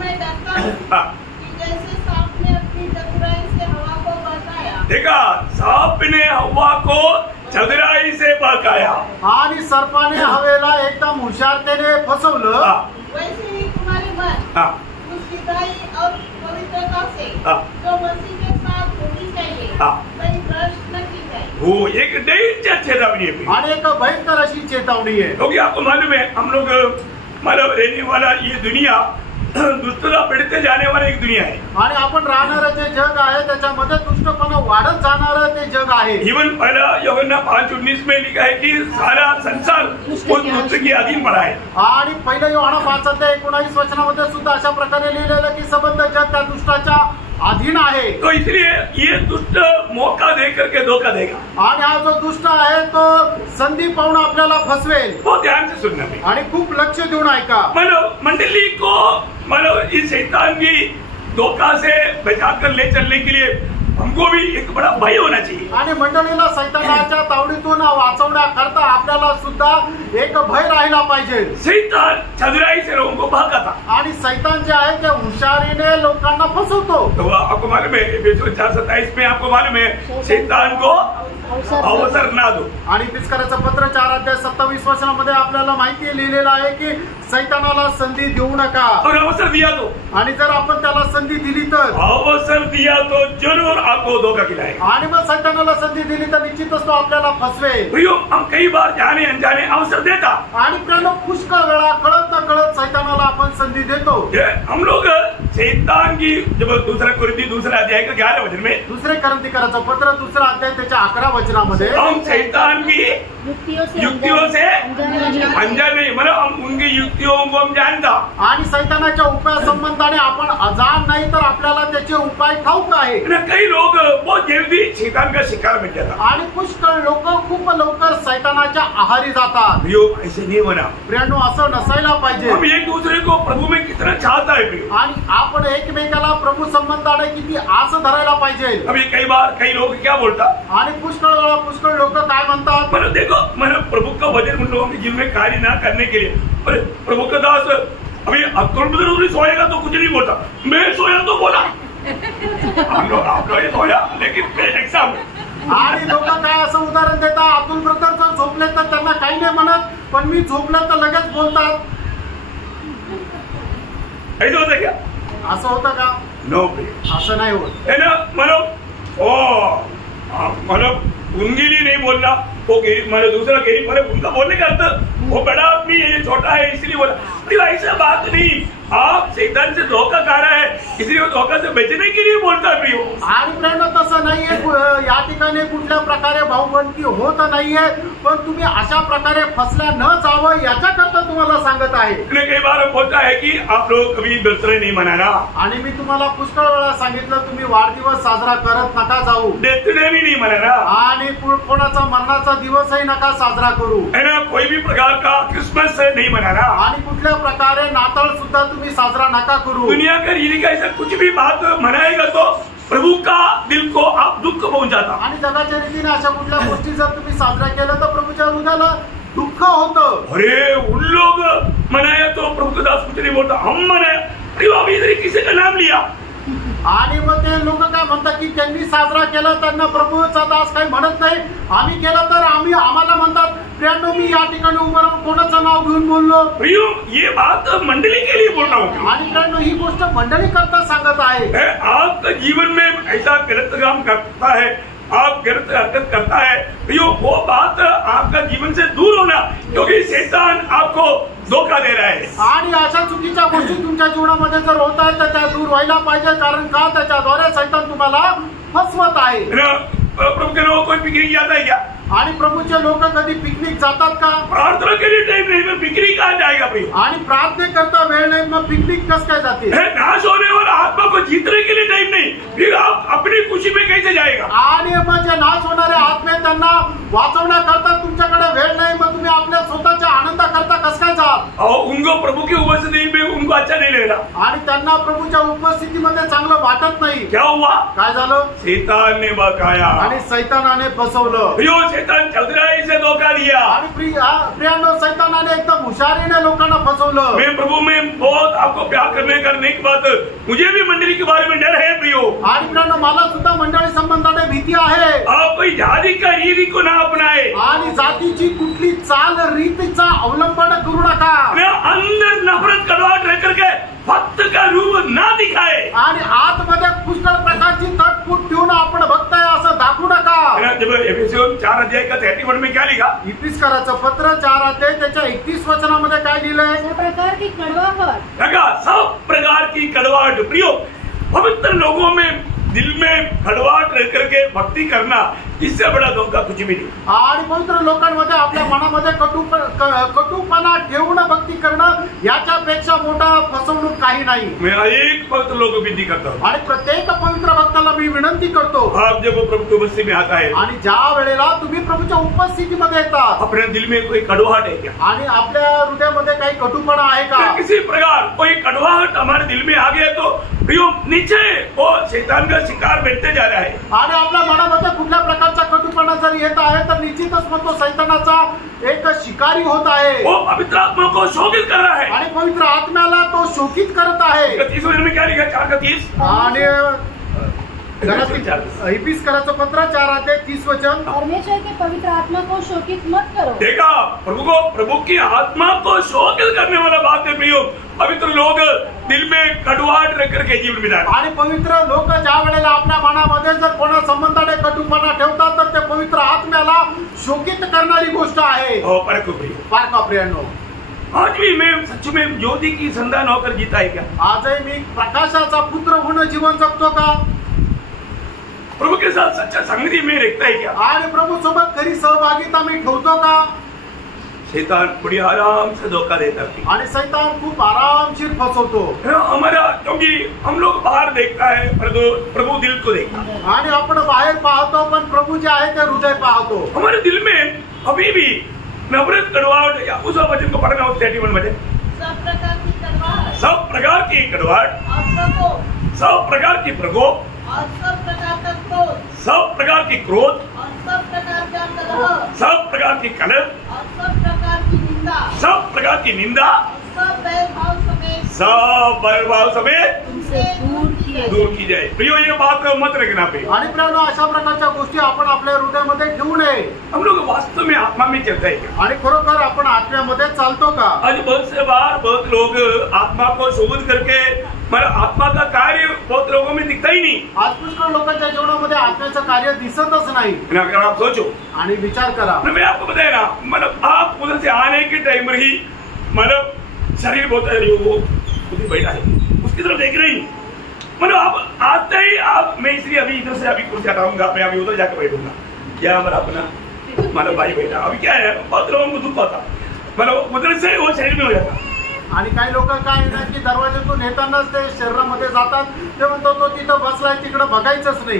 मैं डरता हूँ कि जैसे सांप ने अपनी चतुराई से हवा को बहकाया, देखा सांप ने हवा को चतुराई से बहकाया, आणि सर्पाने हवेला एकदम हुशारतेने फसवलं, वैसे ही तुम्हारे मन उस सीधाई और पवित्रता से जो मसीह के साथ होनी चाहिए कहीं भ्रष्ट न की जाए। वो एक डेंजर चेतावनी है, आणि एक भयंकर अशी चेतावणी आहे। क्योंकि आपको मालूम है हम लोग मतलब रहने वाला ये दुनिया दुष्टता बढ़ते जाने वाला एक दुनिया है, आणि आपण राहणारं जे जग आहे त्याच्यामध्ये दुष्टपणा वाढत जाणारं ते जग आहे। इवन पहला यूहन्ना 5:19 में लिखा है कि सारा संसार उस दुष्ट के अधीन पड़ा है। आणि पहिलं योहाना 5:19 वचनामध्ये सुद्धा अशा प्रकारे लिहिलेलं की संबंध जग त्या दुष्टाच्या अधीन आहे। तो इसलिए ये दुष्ट मौका दे करके धोखा देगा, आणि हा जो दुष्ट आहे तो संधी पाहून आपल्याला फसवेल। बहुत ध्यान से सुनना है आणि खूप लक्ष देऊन ऐका। मतलब मंडली को मतलब इस शैतान की धोखा से बचाकर ले चलने के लिए हमको भी एक बड़ा भय होना चाहिए। आणि मंडळीला सैतानाच्या तावडीतून वाचवण्याकरता आपल्याला सुद्धा एक भय राहिला पाहिजे। शैतान चतुराई से लोगों को भगाता आणि सैतान जे आहे ते हुशारीने लोकांना फसवतो। तो आपको मालूम है एफेसियों 4:27 में आपको मालूम है शैतान को अवसर ना दो। आणि इफिसकराचं पत्र 4:27 वचनामध्ये आपल्याला माहिती लिहिलेलं आहे की सैतानाला संधी देऊ नका। और अवसर दिया तो आणि जर आपण त्याला संधी दिली तर अवसर दिया तो जरूर आपको धोखा खिलाएगा। आणि मग सैतानाला संधी दिली तर निश्चितच तो आपल्याला फसवेल। प्रियो हम कई बार जाने अनजाने अवसर देता आणि प्रियो पुष्कळ वेळा कळत न कळत सैतानाला आपण संधी देतो। हम लोग शैतान की जब दूसरा कुरिन्थी 2 अध्याय का 11 वचन में दुसरे कोरिन्थीकराचं पत्र 2 अध्याय त्याच्या 11 वचनामध्ये हम शैतान की युक्तियों से अनजान नहीं मतलब हम उनकी युक्तियों को हम जानता आणि सैतानाच्या उपाय संबंधाने आपण अजाण नाही तर आपल्याला त्याचे उपाय ठाऊक आहे। कई लोग बहुत जल्दी शैतान का शिकार बन जाता आणि पुष्कळ लोक खूप लवकर सैतानाच्या आहारी जातात। प्रियो ऐसे नहीं होना। प्रियांनो असं नसायला पाहिजे। हम एक दूसरे को प्रभु में कितना चाहता है प्रियो आणि आपण एकमेकाला प्रभू संबंधाने किती आस धरायला पाहिजे। अभी कई बार कई लोग क्या बोलता आणि पुष्कळ लोक काय म्हणतात मतलब देखो मैंने प्रभु का वचन उन लोगों के जीवन में कार्य ना करने के लिए अरे प्रभु का दास अभी अक्टूबर सोएगा तो कुछ नहीं बोलता मैं सोया तो बोला आप लोग सोया लेकिन एग्जाम आणि लोक काय असं उदाहरण देतात अब्दुल ब्रदर जर झोपले तर त्यांना काही नाही म्हणत पण मी झोपलं तर लगेच बोलतात। ऐसा होता क्या? असं होतं का? नो असं नाही होत है ना। मतलब उनके लिए नहीं बोलना वो मतलब दूसरा गरीब वाले उनका बोलने का अर्थ वो बड़ा आदमी है ये छोटा है इसलिए बोला ऐसा बात नहीं। आप शैतान से धोखा खा रहा है इसलिए वो धोखा से बचने के लिए बोलता है प्रियो। आणि प्रेम तसं नाहीये या ठिकाणी कुठल्या प्रकारे भाऊबंदी होत नाहीये पण तुम्ही अशा प्रकारे फसल्या न जावं याच्याकरता तुम्हाला सांगत आहे। कई बार बोलता है कि आप लोग कभी बर्थडे नहीं मनाना आणि मी तुम्हाला पुष्कळ वेळा सांगितलं तुम्ही वाढदिवस साजरा करत नका जाऊ डेथ डे भी नहीं मनाना आणि कोणाचा मरणाचा दिवसही नका साजरा करू है ना। कोई भी प्रकार का क्रिसमस नहीं मनाना आणि कुठल्या प्रकारे नाताळ सुद्धा तुम्ही साजरा नका करू। दुनिया का रीति का ऐसा कुछ भी बात मनाएगा तो प्रभु का दिल को आप दुःख पहुंचाता। आणि जगाच्या रीतीने अशा कुठल्या गोष्टी जर तुम्ही साजरा केलं तर प्रभूच्या हृदयाला दुःख होतं। अरे उन लोग मनाया तो प्रभु का दास कुछ नहीं बोलता हम मनाया अरे इधर किसी का नाम लिया आणि मग ते लोक काय म्हणतात की त्यांनी साजरा केला त्यांना प्रभूचा दास काही म्हणत नाही आम्ही केलं तर आम्हाला म्हणतात प्रियांनो मी या ठिकाणी उभं राहून कोणाचं नाव घेऊन बोललो। प्रियो ये बात मंडली के लिए बोल रहा हूँ आणि प्रियांनो ही गोष्ट मंडळी करता सांगत आहे। आपका जीवन में ऐसा गलत काम करता है आप गलत हरकत करता है प्रियो वो बात आपका जीवन से दूर होना क्योंकि शैतान आपको धोखा दे रहा है। आणि अशा चुकीच्या गोष्टी तुमच्या जीवनामध्ये जर होत आहेत तर त्या दूर व्हायला पाहिजे कारण का त्याच्याद्वारे शैतान तुम्हाला फसवत आहे। प्रभु के लोग कोई पिकनिक जाता है क्या? आणि प्रभूचे लोक कधी पिकनिक जातात का? प्रार्थना के लिए टाइम नहीं पिकनिक कहाँ जाएगा प्रियो? आणि प्रार्थना करता वेळ नाही मग पिकनिक कस काय जाते? नाश होने वाला आत्मा को जीतने के लिए टाइम नहीं फिर आप अपनी खुशी में कैसे जाएगा? आणि मग जे नाश होणारे आत्मे त्यांना वाचवण्याकरता तुमच्याकडे वेळ नाही मग तुम्ही आपल्या स्वतःच्या आनंदाकरता कस काय जाल? उनको प्रभु की उपस्थिति में उनको अच्छा नहीं लग रहा आणि त्यांना प्रभूच्या उपस्थितीमध्ये चांगलं वाटत नाही। क्या हुआ? काय झालं? शैतान ने बकाया आणि सैतानाने फसवलं। प्रियो शैतान चतुराई से धोखा दिया आणि प्रियांनो सैतानाने एकदम हुशारीने लोकांना फसवलं। मैं प्रभु में बहुत आपको प्यार करने की बात मुझे भी मंडली के बारे में डर है प्रियो। आणि प्रियांनो मला सुद्धा मंडळी संबंधाने भीती आहे। आप कोई जाति का रीति को ना अपनाए आणि जातीची कुठली चाल रीतीचा अवलंबन करू नका। अंदर नफरत कड़वाहट रह करके भक्त का रूप ना दिखाए आणि आतमध्ये पुष्कळ प्रकारची तटफूट ठेवून आपण भक्त आहे असं दाखवू नका। जब एफेसियों 4 अध्याय का 31 में क्या लिखा? इफिसकराचं पत्र 4 अध्याय त्याच्या 31 वचनामध्ये काय लिहिलंय? सब प्रकार की कड़वाहट लगा सब प्रकार की कड़वाहट प्रियो पवित्र लोगों में दिल में कड़वाहट रह करके भक्ति करना इससे बड़ा धोखा कुछ भी नहीं। आणि पवित्र लोकांमध्ये आपल्या मनामध्ये कटुपणा ठेवून भक्ती करणं याच्यापेक्षा मोठा फसवणूक काही नाही। मैं एक पवित्र लोगों को विनती करता हूँ आणि प्रत्येक पवित्र भक्ताला मी विनंती करतो आप जब प्रभु की उपस्थिति में आता है आणि ज्या वेळेला तुम्ही प्रभूच्या उपस्थितीमध्ये येतात अपने दिल में कोई कड़वाहट है क्या? आणि आपल्या हृदयामध्ये काही कटुपणा आहे का? किसी प्रकार कोई कड़वाहट हमारे दिल में आ गया तो प्रियो निश्चय वो शैतान का शिकार बनते जा रहा है. आणि आपल्या मनामध्ये कुठल्या प्रकारचा कटुपणा जर येत आहे तर निश्चितच मग तो सैतानाचा एक शिकारी होत आहे. वो पवित्र आत्मा को शोकित कर रहा है. आणि पवित्र आत्म्याला तो शोकित करत आहे. 30 वचन में क्या लिखा है? 4:30. आणि इफिसियों पत्र 4:30 वचन. परमेश्वर के पवित्र आत्मा को शोकित मत करो. देखा, प्रभु की आत्मा को शोकित करने वाला बात है प्रियो. पवित्र लोग दिल में कटुवाट रख करके जीवन बिताते. आणि पवित्र लोक ज्या वेळेला आपल्या मनामध्ये जर कोणा संबंधाने कटुपणा ठेवतात तर ते पवित्र आत्म्याला शोकित करणारी गोष्ट आहे. हो परंतु प्रियो, पारका प्रियांनो, आज भी मैं सच में ज्योति की संतान होकर जीता है क्या? आजही मी प्रकाशाचा पुत्र होणं जीवन जगतो का? प्रभु के साथ सच्चा संगति में रखता है क्या? आणि प्रभू सोबत खरी सहभागिता मी ठेवतो का? शैतान बड़ी आराम से धोखा देता है. आणि शैतान खूप आरामशीर फसवतो. हमारा, क्योंकि हम लोग बाहर देखता है, प्रभु दिल को देखता है. आणि आपण बाहेर पाहतो पण प्रभू जे आहे ते हृदय पाहतो. हमारे दिल में अभी भी नफरत, कड़वाहट या उस वचन को पढ़ना उस 31 में सब प्रकार की कड़वाहट, सब प्रकार की कड़वाहट, और प्रकोप, सब प्रकार की प्रकोप, और सब प्रकार का क्रोध, सब प्रकार की क्रोध, और सब प्रकार का कलह, सब प्रकार की कलह, और सब प्रकार की निंदा, सब प्रकार की निंदा, सब बैरभाव समेत, सब बैरभाव समेत तुमसे दूर की जाए. प्रियो, ये बात मत रखना प्रियो. आणि प्रियांनो, अशा प्रकारच्या गोष्टी आपण आपल्या हृदयामध्ये ठेवू नये. हम लोग वास्तव में आत्मा में चलते हैं. आणि खरोखर आपण आत्म्यामध्ये चालतो का? आज बहुत से बार बहुत लोग आत्मा को शोधित करके, मतलब आत्मा का कार्य बहुत लोगों में दिखता ही नहीं. आज पुष्कळ लोकांच्या जीवनामध्ये आत्म्याचं कार्य दिसतच नाही. अगर आप सोचो, आणि विचार करा, मैं आपको बताया ना, मतलब आप उधर से आने के टाइम पर ही मतलब शरीर बहुत वो उधर बैठा है, उसकी तरफ देख रही नहीं. मतलब आप आते ही आप, मैं इसलिए अभी इधर से अभी कुछ हटाऊंगा, मैं अभी उधर जाकर बैठूंगा. या हमारा अपना मतलब भाई बैठा, अभी क्या है, बहुत लोगों को दुख होता, मतलब उधर से वो शरीर में हो जाता. आणि काही लोक काय ना की दरवाज्यातून येतानाच ते शरीरामध्ये जातात. ते म्हणतो तो तिथं बसलाय, तिकडे बघायचंच नाही,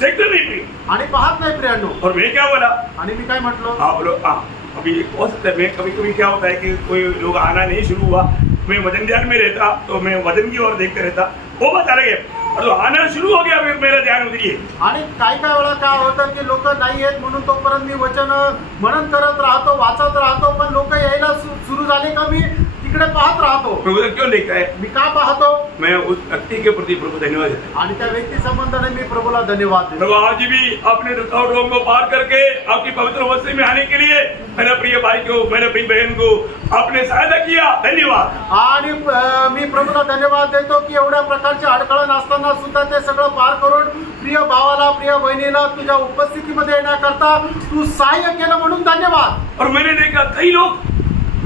देखते नहीं आणि पाहत नाही प्रियांनो. और मैं क्या बोला, आणि मी काय म्हटलो, हाँ बोलो. हाँ, अभी हो सकता है, मैं कभी कभी क्या होता है कि कोई लोग आना नहीं शुरू हुआ, मैं वजन ध्यान में रहता तो मैं वजन की ओर देखते रहता, वो बात अलग है. और आना शुरू हो गया, मेरा ध्यान उधर ही है. आणि काही काही वेळा काय होतं की लोक नाही येत म्हणून तोपर्यंत मी वचन मनन करत राहतो, वाचत राहतो. पण लोक यायला सुरू झाले का मी तिकडे पाहत राहतो. मैं उधर क्यों देखता है? मी का पाहतो? मैं उस व्यक्ति के प्रति प्रभु धन्यवाद देता हूं. आणि त्या व्यक्ती संबंधाने मी प्रभूला धन्यवाद देतो. प्रभु आज भी अपने रुकावटों को पार करके आपकी पवित्र वस्त्र में आने के लिए मेरे प्रिय भाई को, मेरे प्रिय बहन को आपने सहायता किया, धन्यवाद. आणि मी प्रभूला धन्यवाद देतो की एवढ्या प्रकारचे अडखळण असताना सुद्धा ते सगळं पार करून प्रिय भावाला, प्रिय बहिणीला तुझ्या उपस्थितीमध्ये येण्याकरता तू सहाय्य केलं म्हणून धन्यवाद. और मैंने देखा कई लोग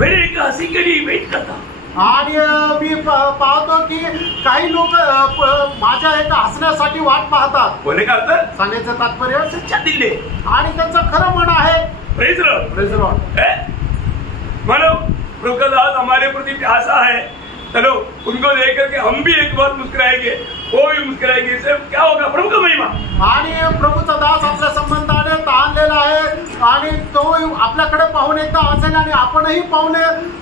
मेरे एक हंसी के लिए वेट करता. आणि मी पाहतो की काही लोक माझ्या एका हसण्यासाठी वाट पाहतात. बोलने का अर्थ, सांगायचं तात्पर्य, सच्चा दिल है. आणि त्यांचं खरं मन आहे. Praise Lord. Praise Lord. मानो प्रभु का दास हमारे प्रति प्यासा है, चलो उनको देख करके हम भी एक बार मुस्कुराएंगे, वो भी मुस्कुराएंगे. इससे क्या होगा? प्रभु का महिमा. आणि प्रभूचा दास आपल्या संबंधाने ताणलेला आहे आणि तो आपल्याकडे पाहून एकदा हसेल आणि आपणही पाहून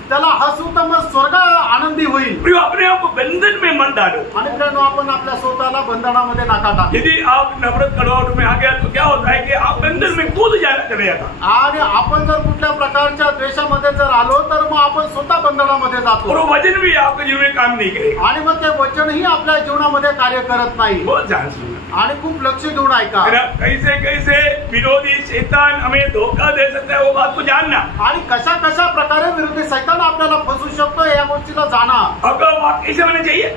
त्याला हसू तर मग स्वर्ग आनंदी होईल. प्रिय, अपने आप को बंधन में मत डालो. आणि प्रियांनो, आपण आपल्या स्वतःला बंधनामध्ये नका टाकू. यदि आप नफरत कड़वाहट में आ गया तो क्या होता है कि आप बंधन में कूद चले जाता. आणि आपण जर कुठल्या प्रकारच्या द्वेषामध्ये जर आलो तर मग आपण स्वतः बंधनामध्ये और जातो. वो वचन भी आपके जीवन में काम नहीं करेगा. आणि मग ते वचनही आपल्या जीवनामध्ये कार्य करत नाही. बहुत ध्यान सुनना. आणि खूप लक्ष देऊन ऐका. कैसे कैसे विरोधी शैतान हमें धोखा दे सकता है, वो बात को जानना. आणि कशा कशा प्रकारे विरोधी सैतान आपल्याला फसवू शकतो या गोष्टीला जाणा. आपका बात कैसे होना चाहिए,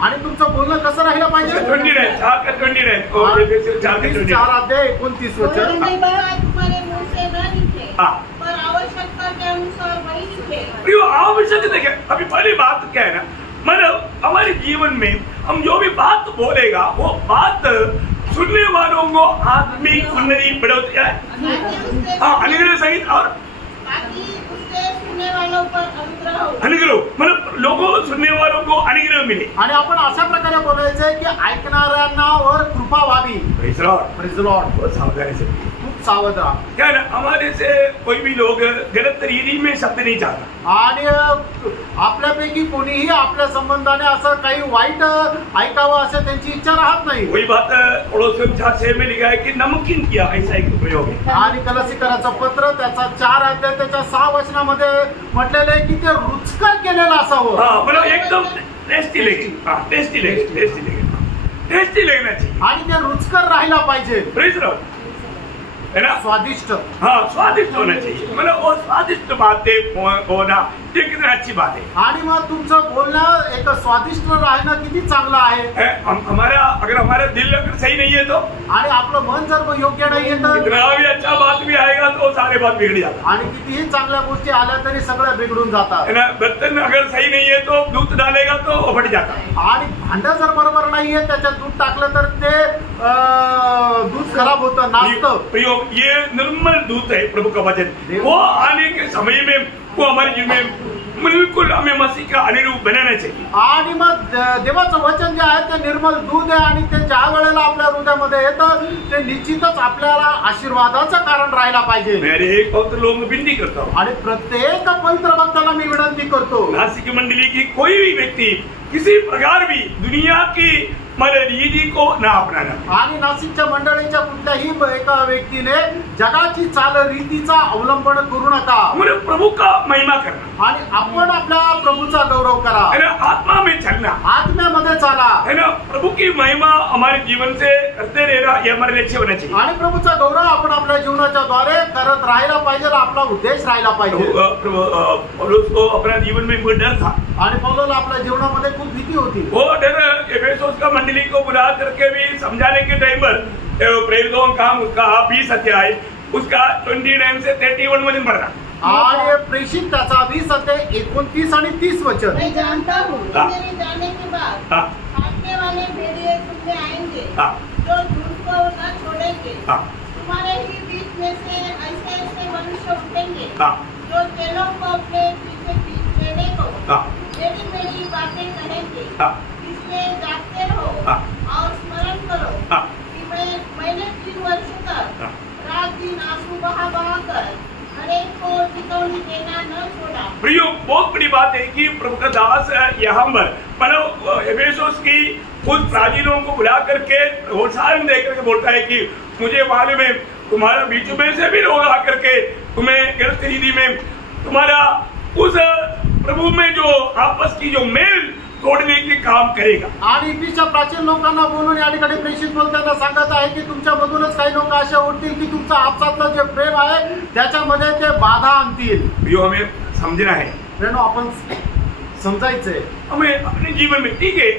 आणि तुमचं बोलणं कसं राहिलं पाहिजे. 29 4:29 वचन. तुम्हारे मुंह से न निकले, हाँ. पर आवश्यकता के अनुसार वही निकले. प्रिय, आवश्यक देखिए, अभी पहली बात क्या है ना, मतलब हमारे जीवन में हम जो भी बात बोलेगा वो बात सुनने वालों को आत्मिक उन्नति बढ़ोतरी है. हाँ, अनुग्रह सहित, और ताकि उससे सुनने वालों पर अनुग्रह हो. अनुग्रह मतलब लोगों सुनने वालों को अनुग्रह मिले. आणि आपण अशा प्रकारे बोलायचंय की ऐकणाऱ्यांना वर कृपा व्हावी. Praise Lord. Praise Lord. बहुत सावधानी से. खूप सावध राहा. क्या ना हमारे से कोई भी लोग गलत तरीके में शब्द नहीं चाहता. आणि आपल्यापैकी कोणीही आपल्या संबंधाने असं काही वाईट ऐकावं असं त्यांची इच्छा राहत नाही. वही बात पड़ोसियों 4:6 में लिखा है कि नमकीन किया, ऐसा एक प्रयोग है. आणि कलसीकराचं पत्र त्याचा 4 अध्याय त्याच्या 6 वचनामध्ये म्हटलेलं आहे की ते रुचकर केलेलं असावं. हाँ, मतलब एकदम टेस्टी लगे. हाँ, टेस्टी लगना चाहिए. आणि ते रुचकर राहायला पाहिजे. Praise the Lord. है ना, स्वादिष्ट. हाँ, स्वादिष्ट होना चाहिए. मतलब वो स्वादिष्ट बातें होना ये कितनी अच्छी बात है. आणि मग तुमचं बोलणं एक स्वादिष्ट राहणं किती चांगलं आहे. अगर हमारा दिल अगर सही नहीं है तो, आणि आपलं मन जर योग्य नाहीये तर कितना भी अच्छा बात भी आएगा तो सारे बात बिगड़ जाता. आणि कितीही चांगल्या गोष्टी आल्या तरी सगळं बिघडून जातात. है ना, बर्तन अगर सही नहीं है तो दूध डालेगा तो फट जाता. आणि भांडं जर बरोबर नाहीये त्याच्यात दूध टाकलं तर ते दूध खराब होतं, नाचतं. प्रयोग ये निर्मल दूध है प्रभु का वचन. वो आने के समय में वो हमारे जीवन में बिल्कुल हमें मसीह का अनुरूप बनाना चाहिए. आणि मग देवाचं वचन जे आहे ते निर्मल दूध आहे आणि ते ज्या वेळेला आपल्या हृदयामध्ये येतं ते निश्चितच आपल्याला आशीर्वादाचं कारण राहायला पाहिजे. मेरे एक पवित्र लोग में विनती करता हूँ, आणि प्रत्येक पवित्र भक्ताला मी विनंती करतो, नासिक मंडली की कोई भी व्यक्ति किसी प्रकार भी दुनिया की रीति को ना अपनाना. आणि नाशिकच्या मंडळीच्या कुठल्याही एका व्यक्तीने जगाची चाल रीतीचा अवलंबन करू नका. प्रभु का महिमा करना आणि आपण आपल्या प्रभूचा गौरव करा. है ना, आत्मा में चलना, आत्म्यामध्ये चाला. है ना, प्रभु की महिमा हमारे जीवन से करते रहना ये हमारे लक्ष्य होना चाहिए. आणि प्रभूचा गौरव आपण आपल्या जीवनाच्या द्वारे करत राहायला पाहिजे, आपला उद्देश राहायला पाहिजे. पौलुस को अपना जीवन में वो डर था. आणि पौलुसला आपल्या जीवनामध्ये खूप भीती होती. वो डर एफेसोस का मंडली को बुला करके भी समझाने के टाइम पर प्रेरितों का काम उसका 20 अध्याय उसका 29 से 31 मध्ये पढ़ना. आणि प्रेषित त्याचा 20 अध्याय 29 आणि 30 वचन. मैं जानता हूँ मेरे जाने के बाद भागने वाले भेड़िए तुम में आएंगे जो झूठ को न छोड़ेंगे. तुम्हारे ही बीच में से ऐसे मनुष्य उठेंगे जो चेलों को अपने पीछे खींचने को मेरी बातें कहेंगे. इसलिए जागते रहो और स्मरण करो कि मैंने 3 वर्ष तक रात दिन आंसू बहा कर हरेक को चेतावनी देना न छोड़ा. प्रियो, बहुत बड़ी बात है कि प्रभु का दास यहाँ पर मतलब एफेसोस की उस प्राचीनों को बुला करके उदाहरण दे करके बोलता है कि मुझे मालूम है तुम्हारे बीच में से भी लोग आकर के तुम्हें गलत रीति में तुम्हारा उस प्रभु में जो आपस की जो मेल तोडणे की काम करेगा. आणि इफिसच्या प्राचीन लोकांना बोलून या ठिकाणी प्रेषित बोलताना सांगत आहे की तुमच्या मधूनच काही लोक असे उठतील की तुमचं आपसातलं जे प्रेम आहे त्याच्यामध्ये ते बाधा आणतील. यो हमें समझना है. प्रेम आपण समजायचंय. हमें अपने जीवन में ठीक है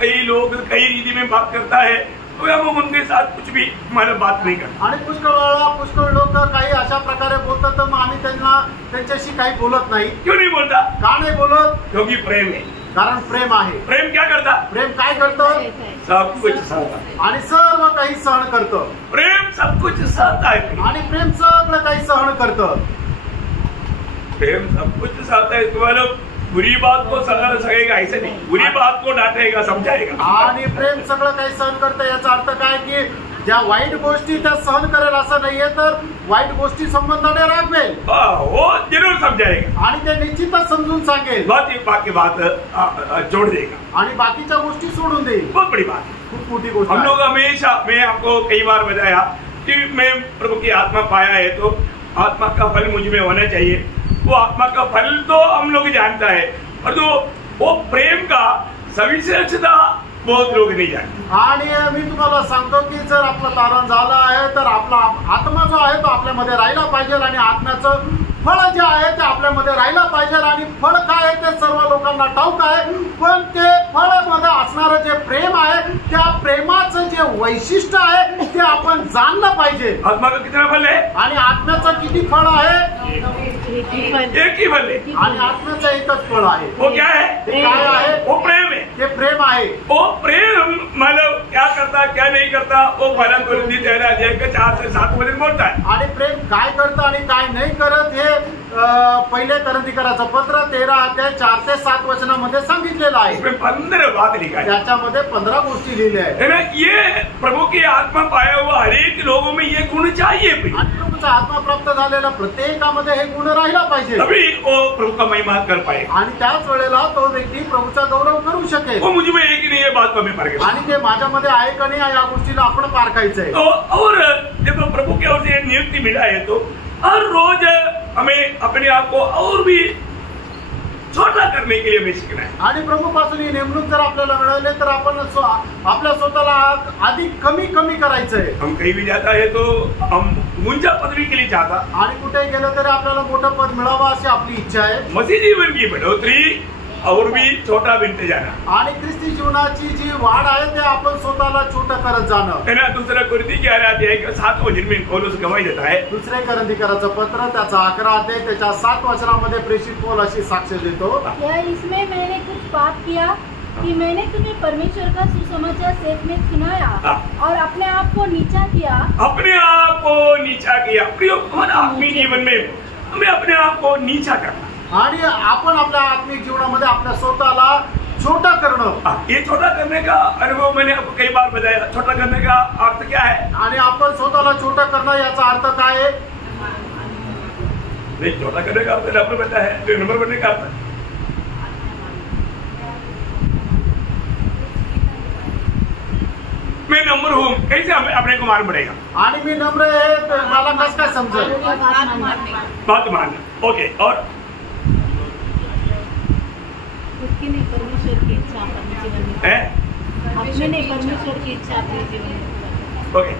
कई लोग कई रीति में बात करता है तो हम उनके साथ कुछ भी हमारा बात नाही करत. आणि पुष्कळ लोक काही अशा प्रकारे बोलतात तर आम्ही त्यांच्याशी काही बोलत नाही. क्यों नहीं बोलता? का नाही बोलत? क्योंकि प्रेम है. कारण प्रेम आहे. प्रेम क्या करता? प्रेम काय करतं? सब कुछ सहता आणि सर्व काही सहन करतं. प्रेम सब कुछ सहता है. आणि प्रेम सगळं काही सहन करतं. प्रेम सब कुछ सहता है. तुम्हाला बुरी बात को सगेगा ऐसे नहीं, बुरी बात को डांटेगा समझाएगा. आणि प्रेम सगळं काही सहन करतं. याचा अर्थ काय की ज्या वाईट गोष्टी त्या सहन करेल असं नाहीये तर वाईट गोष्टी संबंधाने राखवेल. वो जरूर समझाएगा आणि ते निश्चितच समजून सांगेल. बाकी बात जोड़ देगा आणि बाकीच्या गोष्टी सोडून देईल. बहुत बड़ी बात, खूप मोठी गोष्ट. हम लोग हमेशा, मैं आपको कई बार बताया कि मैं प्रभु की आत्मा पाया है तो आत्मा का फल मुझ में होना चाहिए. वो आत्मा का फल तो हम लोग जानता है और तो वो प्रेम का सविशेषता बहुत लोग नहीं जानते. आणि मी तुम्हाला सांगतो की जर आपलं तारण झालं आहे तर आपला आत्मा जो आहे तो आपल्यामध्ये राहिला पाहिजे आणि आत्म्याचं फळ जे आहे ते आपल्यामध्ये राहिला पाहिजे. आणि फळ काय आहे ते सर्व लोकांना ठाऊक आहे, पण ते फळ मध्ये असणारं जे प्रेम आहे त्या प्रेमाचं जे वैशिष्ट्य आहे ते आपण जाणलं पाहिजे. आत्मा का कितना फल है? आणि आत्म्याचं किती फळ आहे? एक ही फल है. आणि आत्म्याचं एकच फळ आहे. वो क्या है? ते काय आहे? वो प्रेम है. ते प्रेम आहे. वो प्रेम मतलब क्या करता क्या नहीं करता वो फलन को 4 से 7 मध्ये बोलता है. आणि प्रेम काय करतं आणि काय नाही करत हे पहिले करंदीकराचं पत्र 13 अध्याय 4 ते 7 वचनामध्ये सांगितलेलं आहे. इसमें 15 बात लिखा है. त्याच्यामध्ये 15 गोष्टी लिहिल्या आहेत. है ना, ये प्रभु की आत्मा पाया हुआ हर एक लोगों में ये गुण चाहिए. आणि प्रभूचा आत्मा प्राप्त झालेला प्रत्येकामध्ये हे गुण राहिला पाहिजे. तभी वो प्रभु का महिमा कर पाए. आणि त्याच वेळेला तो व्यक्ती प्रभूचा गौरव करू शकेल. वो मुझ में है कि नहीं ये बात को हमें पार आणि ते माझ्यामध्ये आहे का नाही या गोष्टीला आपण पारखायचंय. तो और जब प्रभु की ओर से नियुक्ति मिला है तो हर रोज हमें अपने आप को और भी छोटा करने के लिए हमें सीखना है. आणि प्रभूपासून ही नेमणूक जर आपल्याला मिळाली तर आपण आपल्या स्वतःला अधिक कमी कमी करायचंय. हम कहीं भी जाता है तो हम ऊंचा पदवी के लिए चाहता. आणि कुठे गेलं तरी आपल्याला मोठं पद मिळावं अशी आपली इच्छा आहे. मसीह जीवन की बढ़ोतरी और भी छोटा बनते जाना. आणि ख्रिस्ती जीवनाची जी वाढ आहे ते आपण स्वतःला छोटं करत जाणं. है ना, दूसरा कुरिन्थी 11 अध्याय का 7 वचन में पौलुस गवाही देता है. दुसरे करंदीकराचं पत्र त्याचा 11 अध्याय त्याच्या 7 वचनामध्ये प्रेषित पौल अशी साक्ष देतो. या इसमें मैंने कुछ पाप किया कि मैंने तुम्हें परमेश्वर का सुसमाचार सेवक सुनाया और अपने आप को नीचा किया. अपने आप को नीचा किया. प्रिय, हमारे आत्मिक जीवन में हमें अपने आप को नीचा करना. आणि आपण आपल्या आत्मिक जीवनामध्ये आपल्या स्वतःला छोटा करणं. ये छोटा करने का अनुभव मैंने आपको कई बार बताया. छोटा करने का अर्थ क्या है? आणि आपण स्वतःला छोटा करणं याचा अर्थ काय आहे? नहीं, छोटा करने का अर्थ आपने बताया है. नंबर बनने का अर्थ मैं नंबर हूँ, कैसे हमें अपने को मालूम पड़ेगा? आणि मी नम्र आहे तर मला कसं काय समजेल? बात मानना. ओके. और परमेश्वर की इच्छा अपने जीवन में अपने नहीं परमेश्वर की इच्छा अपने जीवन में. ओके.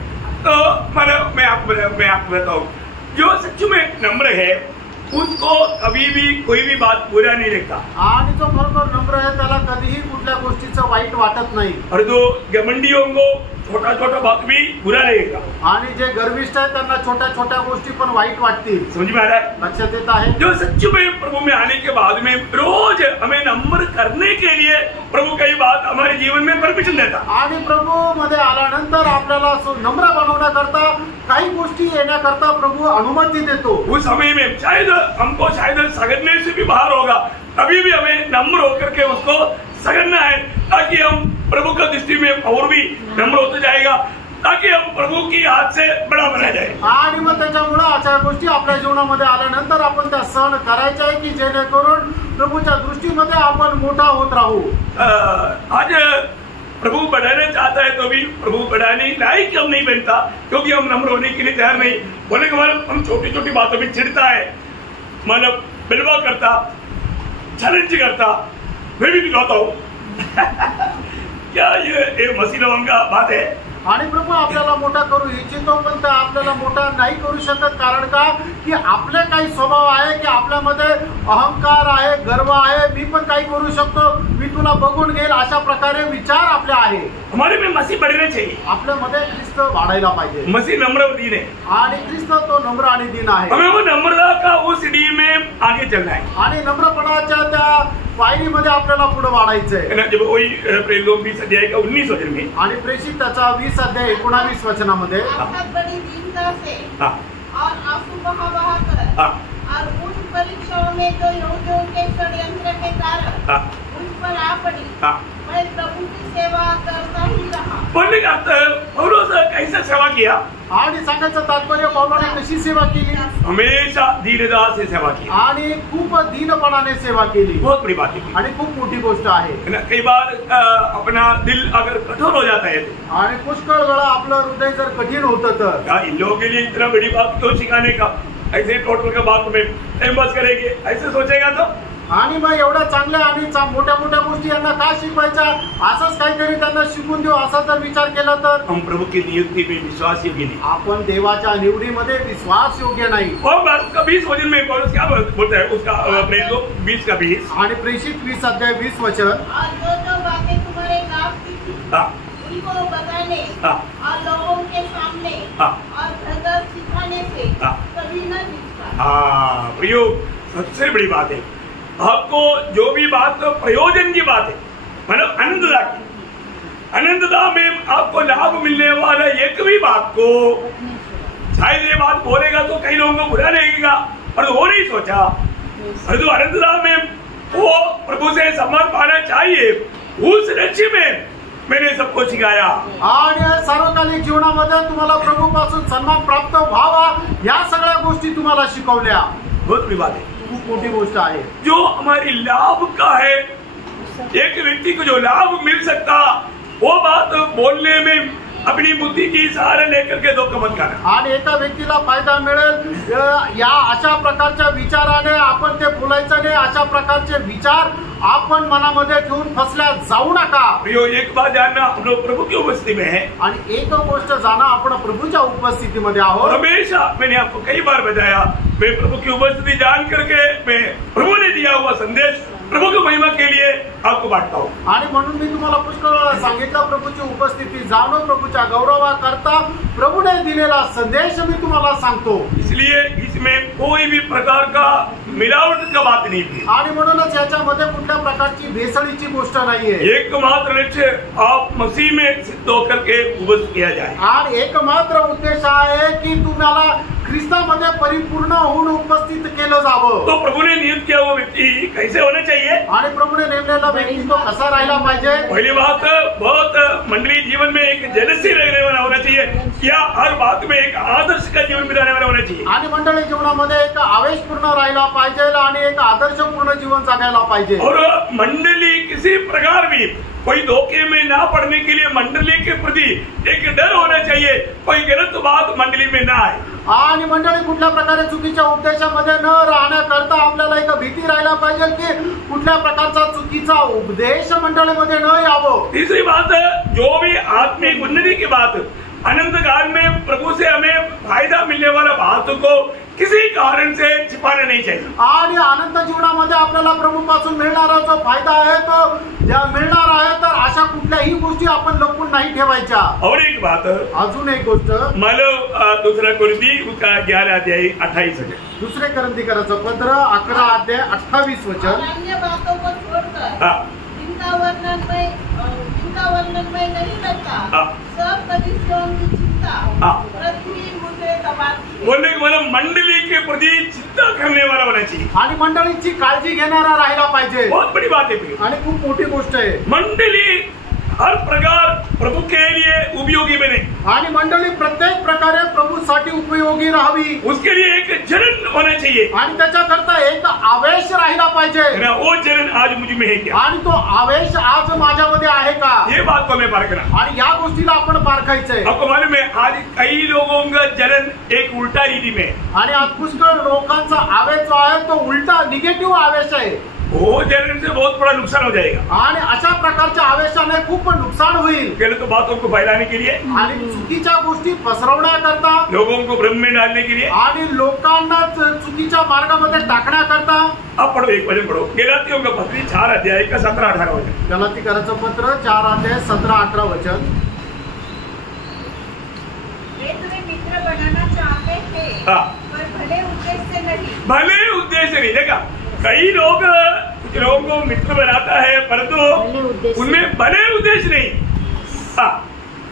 तो मैं आपको बताऊं, जो सच में नम्र है उसको कभी भी कोई भी बात बुरा नहीं लगता. आणि जो खरोखर नम्र आहे त्याला कधीही कुठल्या गोष्टीचं वाईट वाटत नाही. और जो घमंडियों को छोटा छोटा बात भी बुरा लगेगा. आणि जे गर्विष्ठ आहेत त्यांना छोट्या छोट्या गोष्टी पण वाईट वाटतील. समझ में आ रहा है? लक्षात येत आहे. जो सच में प्रभु में आने के बाद में रोज हमें नम्र करने के लिए प्रभु कई बात हमारे जीवन में परमिशन देता. आणि प्रभू मध्ये आल्यानंतर आपल्याला नम्र बनवण्याकरता काही गोष्टी येण्याकरता प्रभू अनुमती देतो. उस समय में शायद हमको सगड़ने से भी बाहर होगा. अभी भी हमें नम्र होकर के उसको सगड़ना है ताकि हम प्रभु का दृष्टि में और भी नम्र होते जाएगा, ताकि हम प्रभु की हाथ से बड़ा बना जाए. आणि मग त्याच्यामुळे अशा गोष्टी आपल्या जीवनामध्ये आल्यानंतर आपण त्या सहन करायच्या आहे की जेणेकरून प्रभूच्या दृष्टीमध्ये आपण मोठा होत राहू. आज प्रभु बढ़ाना चाहता है तो भी प्रभु बढ़ाने लायक हम नहीं बनता, क्योंकि हम नम्र होने के लिए तैयार नहीं. बोले कि हम छोटी छोटी बातों में चिढ़ता है, मतलब बिलवा करता, चैलेंज करता, मैं भी दिखाता हूँ. क्या ये मसीह का बात है? आणि प्रभू आपल्याला मोठा करू इच्छितो पण ते आपल्याला मोठा नाही करू शकत. कारण का की आपले काही स्वभाव आहे की आपल्यामध्ये अहंकार आहे, गर्व आहे. मी पण काही करू शकतो, मी तुला बघून घेईल अशा प्रकारे विचार आपले आहे. हमारे में मसीह बढ़ना चाहिए. आपल्यामध्ये ख्रिस्त वाढायला पाहिजे. मसीह नम्र और दीन है आणि ख्रिस्त तो नम्र आणि दीन आहे. हमें वो नम्रता का उस डी में आगे चलना है. आणि नम्रपणाच्या त्या पायरीमध्ये आपल्याला पुढे वाढायचंय. जब वही प्रेरित 20 अध्याय का 19 वचन में आणि प्रेषित त्याचा 20 अध्याय 19 वचनामध्ये बड़ी दीनता से और आंसू बहा कर और उन परीक्षाओं में जो यहूदियों के षड्यंत्र के कारण उन पर आ पड़ी, मैं प्रभु की सेवा करता ही रहा. बोलने का पौलुस कैसे सेवा किया? आणि सांगायचं तात्पर्य पौलाने कशी सेवा केली? हमेशा दीनता से सेवा की. आणि खूप दीनपणाने सेवा केली. बहुत बड़ी बात है आणि खूप मोठी गोष्ट आहे. कई बार अपना दिल अगर कठोर हो जाता है आणि पुष्कळ वेळा आपलं हृदय जर कठीण होतं तर इन लोगों के लिए इतना बड़ी बात क्यों सिखाने का, ऐसे टोटल का बात में टाइम पास करेंगे ऐसे सोचेगा तो. आणि मग एवढ्या चांगल्या आणि मोठ्या मोठ्या गोष्टी यांना का शिकवायच्या, असंच काहीतरी त्यांना शिकून देऊ असा जर विचार केला तर हम प्रभु की नियुक्ति में विश्वास योग्य नहीं. आपण देवाच्या निवडीमध्ये विश्वास योग्य नाही. और बात का 20 वचन में पौलुस क्या बोलता है उसका प्रेरित 20 का 20 आणि प्रेषित 20 अध्याय 20 वचन. और जो बातें तुम्हारे नाम की थी उनको बताने और लोगों के सामने और घर सिखाने से कभी न दिखता. हाँ प्रयोग सबसे बड़ी बात है. आपको जो भी बात प्रयोजन की बात है, मतलब आनंददा की, आनंददा में आपको लाभ मिलने वाला एक भी बात को शायद ये बात बोलेगा तो कई लोगों को बुरा लगेगा, और वो नहीं सोचा, परंतु अनंतता में वो प्रभु से सम्मान पाना चाहिए, उस लक्ष्य में मैंने सबको सिखाया। आणि सार्वकालिक जीवनामध्ये तुम्हाला प्रभूपासून सन्मान प्राप्त व्हावा या सगळ्या गोष्टी तुम्हाला शिकवल्या। बहुत बड़ी बात है, खूप मोठी गोष्ट आहे। जो हमारी लाभ का है, एक व्यक्ति को जो लाभ मिल सकता वो बात बोलने में अपनी बुद्धी की सहारा लेकर के धोखा मत करना। आणि एका व्यक्तीला फायदा मिळेल या अशा प्रकारच्या विचाराने आपण ते बोलायचं नाही, अशा प्रकारचे विचार आपण मनामध्ये ठेवून फसल्या जाऊ नका। प्रियो, एक बात जानना, हम लोग प्रभु की उपस्थिति में है आणि एक गोष्ट जाना, आपण प्रभूच्या उपस्थितीमध्ये आहोत। हमेशा मैंने आपको कई बार बताया, मैं प्रभु की उपस्थिति जान करके मैं प्रभु ने दिया हुआ संदेश प्रभु की महिमा के लिए आपको बांटता हूँ। आणि म्हणून मी तुम्हाला पुष्कळ वेळा सांगितलं, प्रभूची उपस्थिती जाणून प्रभूच्या गौरवाकरता प्रभूने दिलेला संदेश मी तुम्हाला सांगतो। इसलिए इसमें कोई भी प्रकार का मिलावट का बात नहीं थी, आणि म्हणूनच याच्यामध्ये कुठल्या प्रकारची भेसळीची गोष्ट नाहीये। एकमात्र लक्ष्य आप मसीह में सिद्ध होकर के उपस्थित किया जाए, आणि एकमात्र उद्देश आहे की तुम्हाला ख्रिस्तामध्ये परिपूर्ण होऊन उपस्थित केलं जावं। तो प्रभु ने नियुक्त किया वो व्यक्ति कैसे होना चाहिए, आणि प्रभूने नेमलेला व्यक्ती तो कसा राहिला पाहिजे। पहली बात, बहुत मंडली जीवन में एक जलसी रहने वाला होना चाहिए, या हर बात में एक आदर्श का जीवन बिताने वाला होना चाहिए। आणि मंडळी जीवनामध्ये एक आवेशपूर्ण राहिला पाहिजे आणि एक आदर्शपूर्ण जीवन जगायला पाहिजे। और मंडली किसी प्रकार भी कोई धोखे में ना पड़ने के लिए मंडली के प्रति एक डर होना चाहिए, कोई गलत बात मंडली में ना आए। आणि मंडळी कुठल्या प्रकारे चुकीच्या उद्देशामध्ये न राहण्याकरता आपल्याला एक भीती राहायला पाहिजे की कुठल्या प्रकारचा चुकीचा उपदेश मंडळीमध्ये न यावं। तीसरी बात, जो भी आत्मिक उन्नति की बात, अनंत काल में प्रभु से हमें फायदा मिलने वाला बात को किसी कारण से छिपाना नहीं चाहिए। आणि अनंत जीवनामध्ये आपल्याला प्रभूपासून मिळणारा जो फायदा आहे तो मिळणार आहे, तर अशा कुठल्याही गोष्टी आपण लपवून नाही ठेवायच्या। और एक बात, अजून एक गोष्ट, दूसरा कुरिन्थी उसका 11 अध्याय 28 है, दुसरे करंथीकराचं पत्र 11 अध्याय 28 वचन। अन्य बातों को छोड़कर जिनका वर्णन में नहीं लगता, सब कलीसियों की चिंता पृथ्वी मुझे दबाती है। बोलने के मतलब मंडली के प्रति चिंता करने वाला होना चाहिए, आणि मंडळीची काळजी घेणारा राहिला पाहिजे। बहुत बड़ी बात है। आणि खूप मोठी गोष्ट आहे, मंडली हर प्रकार प्रभु के लिए उपयोगी बने, आणि मंडळी प्रत्येक प्रकारे प्रभूसाठी उपयोगी राहावी, उसके लिए एक जलन होना चाहिए, आणि त्याच्याकरता एक आवेश राहिला पाहिजे। वो जलन आज मुझ में है क्या, आणि तो आवेश आज माझ्यामध्ये आहे का, ये बात को मैं पारखना। आणि या गोष्टीला आपण पारखायचंय। आपको मालूम है, आज कई लोगों का जलन एक उल्टा रीति में, आणि आज पुष्कळ लोकांचा आवेश जो आहे तो उलटा निगेटिव्ह आवेश आहे। वो जलन से बहुत बड़ा नुकसान हो जाएगा, आणि अशा प्रकारच्या आवेशाने खूप नुकसान होईल। गलत बातों को फैलाने के लिए, आणि चुकीच्या गोष्टी पसरवण्याकरता, लोगों को भ्रम में डालने के लिए, आणि लोकांना चुकीच्या मार्गामध्ये टाकण्याकरता। आप पढ़ो, एक वचन पढ़ो, गलातियों का पत्र 4 अध्याय का 17-18 वचन। गलातीकराचं पत्र 4 अध्याय 17-18 वचन। वे तुम्हें मित्र बनाना चाहते थे, पर भले उद्देश्य से नहीं। भले उद्देश्य नहीं, देखा कई लोग कुछ लोगों को मित्र बनाता है, परंतु उनमें भले उद्देश्य नहीं।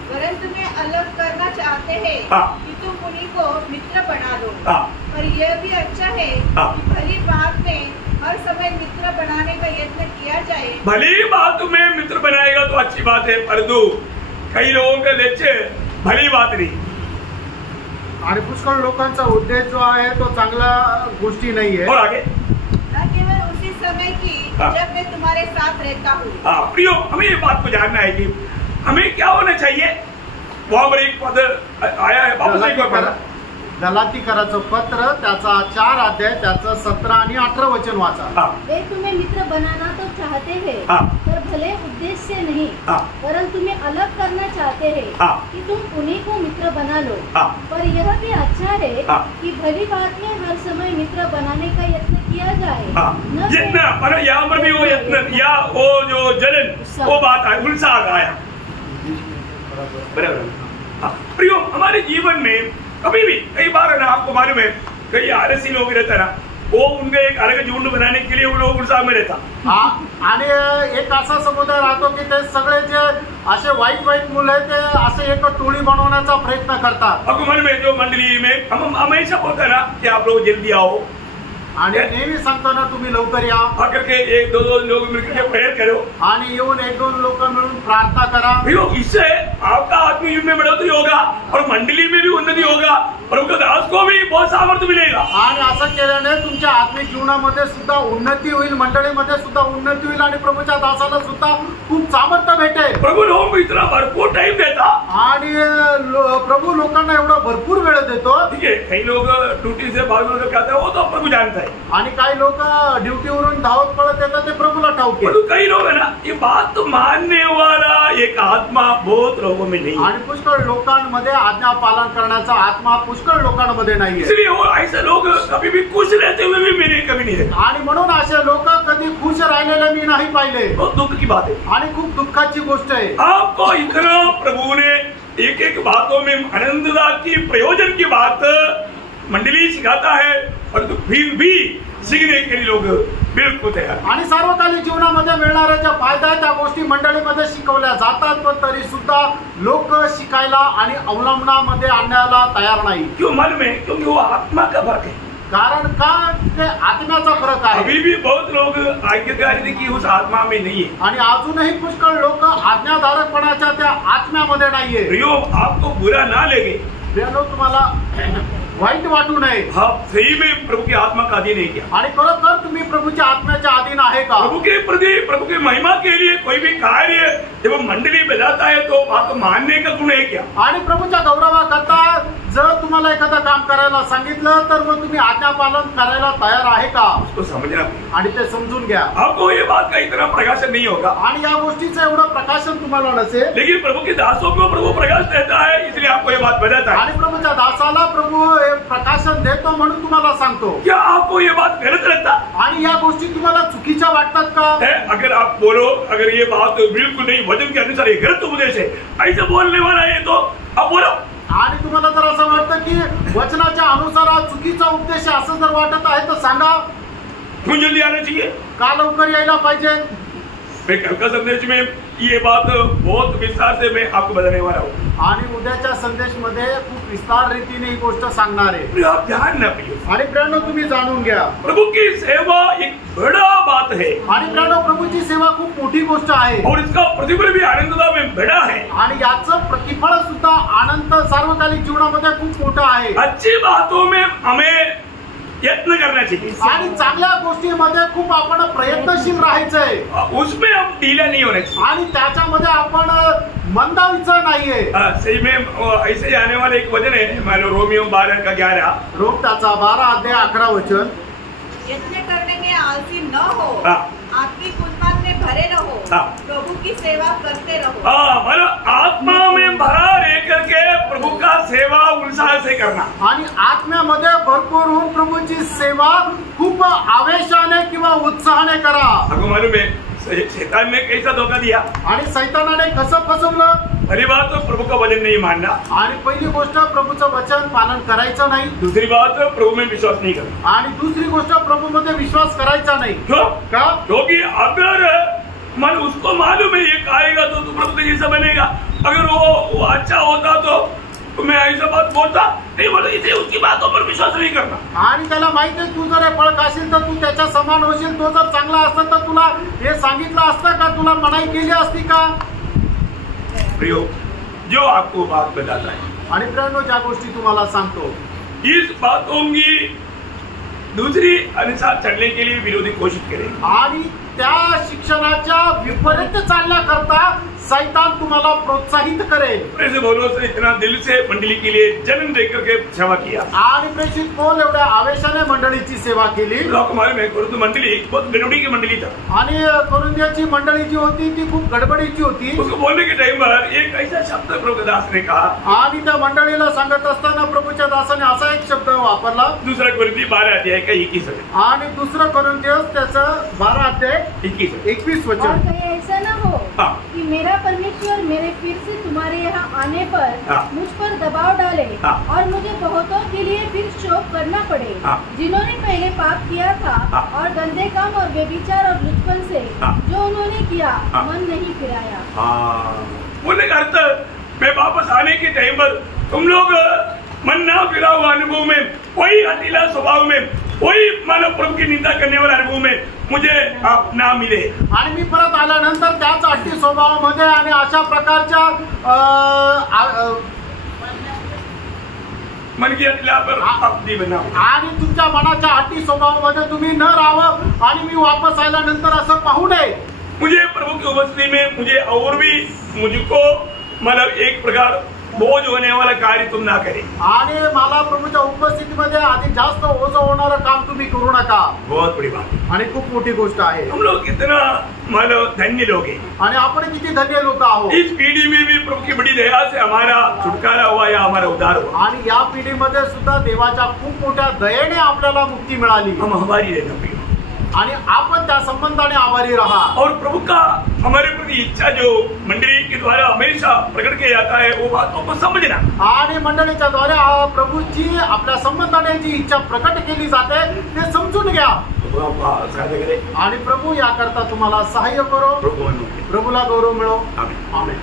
वरन तुम्हें अलग करना चाहते हैं कि तुम उन्हीं को मित्र बना लो। पर यह भी अच्छा है कि भली बात में हर समय मित्र बनाने का यत्न किया जाए। भली बात में मित्र बनाएगा तो अच्छी बात है, परंतु कई लोगों का लक्ष्य भली बात नहीं, आणि पुष्कळ लोकांचा उद्देश जो आहे तो चांगला गोष्टी नाहीये। और आगे, न केवल उसी समय की जब मैं तुम्हारे साथ रहता हूँ। प्रियो, हमें ये बात को जानना है कि हमें क्या होना चाहिए। वहां पर एक पद आया है, वापस एक बार गलातीकराचं पत्र त्याचा 4 अध्याय त्याचं 17 आणि 18 वचन वाचा। वे तुम्हें मित्र बनाना तो चाहते हैं, पर भले उद्देश्य से नहीं, परंतु तुम्हें अलग करना चाहते हैं कि तुम उन्हीं को मित्र बना लो। पर यह भी अच्छा है कि भली बात में हर समय मित्र बनाने का यत्न किया जाए। यत्न, पर यहाँ पर भी वो यत्न या वो जो जलन, वो बात है, उत्साह आया। बराबर। प्रियो, हमारे जीवन में कभी भी कई बार ना, आपको मालूम है, कई आलसी लोग रहते ना, वो उनके एक अलग झुंड बनाने के लिए वो लोग उत्साह में रहता। आणि एक असा समुदाय राहतो की ते सगळे जे असे वाईट मुलं आहेत ते असे एक टोळी बनवण्याचा प्रयत्न करतात। आपको मालूम है, जो मंडली में हम हमेशा बोलते हैं ना कि आप लोग जल्दी आओ, आणि नेहमी सांगताना तुम्ही लवकर या, आकर के एक दो लोग मिलकर प्रेयर करो आणि येऊन एक दोन लोक मिळून प्रार्थना करा। इससे आपका आत्मिक युग में बढ़ोतरी होगा और मंडली में भी उन्नति होगा, प्रभु दास को भी बहुत सामर्थ्य मिलेगा। आणि असं केल्याने तुमच्या आत्मिक जीवनामध्ये सुद्धा उन्नती होईल, मंडळीमध्ये सुद्धा उन्नती होईल आणि प्रभूच्या दासाला सुद्धा खूप सामर्थ्य भेटेल। प्रभु लोगों को इतना भरपूर टाइम देता आणि प्रभू लोकांना एवढा भरपूर वेळ देतो। ठीक है, कई लोग ड्यूटी से भाग क्या है वो तो प्रभु जानता है, आणि काही लोक ड्युटीवरून धावत पळत येतात ते प्रभूला ठाऊक आहे। कई लोग है ना ये बात तो मानने वाला एक आत्मा बहुत लोगों में नहीं, आणि पुष्कळ लोकांमध्ये आज्ञा पालन करण्याचा आत्मा पुष्कळ लोकांमध्ये नाहीये। इसलिए वो ऐसे लोग कभी भी खुश रहते हुए भी मेरे कभी नहीं है, आणि म्हणून असे लोक कधी खुश राहिलेले मी नाही पाहिले। बहुत दुख की बात है आणि खूप दुःखाची गोष्ट आहे। आपको इतना प्रभु ने एक एक बातों में आनंददा की प्रयोजन की बात मंडली सिखाता है, और फिर भी सीखने के लिए लोग बिल्कुल तैयार। आणि सार्वकालिक जीवनामध्ये मिळणाऱ्या ज्या फायदा आहेत त्या गोष्टी मंडळीमध्ये शिकवल्या जातात, पण तरी सुद्धा लोक शिकायला आणि अवलंबनामध्ये आणण्याला तयार नाही। क्यों मालूम है? क्योंकि वो आत्मा का फर्क है। कारण का ते आत्म्याचा फरक आहे। अभी भी बहुत लोग आज्ञाकारी की उस आत्मा में नहीं है, आणि अजूनही पुष्कळ लोक आज्ञाधारकपणाच्या त्या आत्म्यामध्ये नाहीये। प्रियो आपको बुरा ना लगे, प्रियो तुम्हाला वाईट वाटू नये, आप सही में प्रभु की आत्मा का अधीन है क्या? आणि खरोखर तुम्ही प्रभूच्या आत्म्याच्या अधीन आहे का? प्रभु के प्रति प्रभु की महिमा के लिए कोई भी कार्य जब मंडली में जाता है तो आपको मानने का गुण है क्या? आणि प्रभूच्या गौरवाकरता जर तुम्हाला एखादं काम करायला सांगितलं तर मग तुम्ही आज्ञा पालन करायला तयार आहे का? उसको समझना, आणि ते समजून घ्या। आपको ये बात का इतना प्रकाशन नहीं होगा, आणि या गोष्टीचं एवढं प्रकाशन तुम्हाला नसेल, लेकिन प्रभु के दासों को प्रभु प्रकाश देता है, इसलिए आपको ये बात बताता है। आणि प्रभूच्या दासाला प्रभू प्रकाशन देतो म्हणून तुम्हाला सांगतो। क्या आपको ये बात गलत लगता? आणि या गोष्टी तुम्हाला चुकीच्या वाटतात का? अगर आप बोलो अगर ये बात बिल्कुल नहीं, वचन के अनुसार ये गलत उपदेश है, ऐसे बोलने वाला है तो आप बोलो। आणि तुम्हाला जर असं वाटतं की वचनाच्या अनुसार हा चुकीचा उपदेश आहे असं जर वाटत आहे तर सांगा, क्यों जल्दी आना चाहिए? का लवकर यायला पाहिजे? मैं कल का संदेश में ये बात बहुत विस्तार से मैं आपको बताने वाला हूँ, आणि उद्याच्या संदेश मध्ये खूप विस्तार रीतीने ही गोष्ट सांगणार आहे। आप ध्यान न प्रिय, आणि प्रियांनो तुम्ही जाणून घ्या, प्रभु की सेवा एक बड़ा बात है, आणि प्रियांनो प्रभूची सेवा खूप मोठी गोष्ट आहे, और इसका प्रतिफल भी आनंददा में बड़ा है, आणि याचं प्रतिफळ सुद्धा आनंद सार्वकालिक जीवनामध्ये खूप मोठं आहे। अच्छी बातों में हमें यत्न करना चाहिए, आणि चांगल्या गोष्टीमध्ये खूप आपण प्रयत्नशील राहायचंय, उसमें हम ढीला नहीं होने चाहिए, आणि त्याच्यामध्ये आपण मंदावीचं नाहीये। सही में ऐसे आने वाले एक वचन है, मान लो रोमियो 12:11, रोमटाचा 12:11 यत्न करने में आलसी न हो, हाँ। आत्मिक उत्पाद में भरे रहो, हाँ। प्रभु की सेवा करते रहो। मतलब आत्मा में भरा लेकर के प्रभु का सेवा उत्साह से करना, आणि आत्म्यामध्ये भरपूर होऊन प्रभूची सेवा खूप आवेशाने किंवा उत्साहाने करा। आपको मालूम है शैतान ने कैसा धोखा दिया? आणि सैतानाने कसं फसवलं? पहली बात तो प्रभु का वचन नहीं मानना, आणि पहिली गोष्ट प्रभूचं वचन पालन करायचं नाही, दूसरी बात प्रभु में विश्वास नहीं करना, आणि दुसरी गोष्ट प्रभूमध्ये विश्वास करायचा नाही। क्यों? का? क्योंकि अगर मन उसको मालूम है ये खाएगा तो तू प्रभु के जैसा बनेगा, अगर वो अच्छा होता तो मैं ऐसा बात बोलता नहीं, बोलो इसे उसकी बातों पर विश्वास नहीं करना। आणि त्याला माहिती आहे तू जर हे फळ खाशील तर तू त्याच्या समान होशील, तो जर चांगला असता तर तुला हे सांगितलं असतं का? तुला मनाई केली असती का? प्रियो, जो आपको बात बताता है, आणि प्रियांनो ज्या गोष्टी तुम्हाला सांगतो, इस बातों की दूसरी अनुसार चलने के लिए विरोधी कोशिश करेंगे, आणि त्या शिक्षणाच्या विपरीत चालण्याकरता शैतान तुम्हाला प्रोत्साहित करेल। ऐसे बोलो से इतना दिल से मंडली के लिए जन्म देकर के सेवा किया, आणि प्रेषित पौल एवढ्या आवेशाने मंडळीची सेवा केली। लोग हमारे में कोरिन्थ मंडली बहुत गड़बड़ी की मंडली था, आणि कोरिन्थियाची मंडळी जी होती ती खूप गडबडीची होती। उसको बोलने के टाइम पर एक ऐसा शब्द प्रभु दास ने कहा, आणि त्या मंडळीला सांगत असताना प्रभूच्या दासाने असा एक शब्द वापरला, दूसरा कोरिन्थी 12:21, आणि दुसरं कोरिन्थियस त्याचं 12:21 और वचन। कहीं ऐसा न हो हाँ। कि मेरा परमेश्वर मेरे फिर से तुम्हारे यहाँ आने पर हाँ। मुझ पर दबाव डाले हाँ। और मुझे बहुतों के लिए फिर शोक करना पड़े, हाँ। जिन्होंने पहले पाप किया था हाँ। और गंदे काम और व्यभिचार और लुचपन से हाँ। जो उन्होंने किया हाँ। मन नहीं फिराया। बोलने का अर्थ मैं वापस आने के टाइम पर तुम लोग मन ना फिरा हुआ अनुभव में, वही हठीला स्वभाव में वही मानव प्रभु की निंदा करने वाला अनुभव में मुझे ना मिले। आणि मी परत आल्यानंतर त्याच अट्टी स्वभावामध्ये आणि अशा प्रकारच्या मन की अटल्यावर अगदी बनावं आणि तुमच्या मनाच्या अट्टी स्वभावामध्ये तुम्ही न राहावं आणि मी वापस आल्यानंतर असं पाहू नये। मुझे प्रभु की उपस्थिति में मुझे और भी मुझको मतलब एक प्रकार बोझ होने वाला कार्य तुम ना करे आणि मला प्रभूच्या उपस्थितीमध्ये अधिक जास्त ओझ होणारं काम तुम्ही करू नका। बहुत बड़ी बात आणि खूप मोठी गोष्ट आहे। हम लोग कितना मतलब धन्य लोग हैं आणि आपण किती धन्य लोक आहोत। इस पीढ़ी में भी प्रभु की बड़ी दया से हमारा छुटकारा हुआ या हमारा उद्धार हुआ आणि या पिढीमध्ये सुद्धा देवाच्या खूप मोठ्या दयेने आपल्याला मुक्ती मिळाली। हम हमारी रहना प्रिय आणि आपण त्या संबंधाने आभारी रहा। और प्रभु का हमारे प्रति इच्छा जो मंडली के द्वारा हमेशा प्रकट किया जाता है वो बातों को समझना आणि मंडळीच्या द्वारे प्रभूची आपल्या संबंधाने जी इच्छा प्रकट केली जाते ते समजून घ्या आणि प्रभू याकरता तुम्हाला सहाय्य करो। प्रभूला गौरव मिळो। आमेन। आमेन।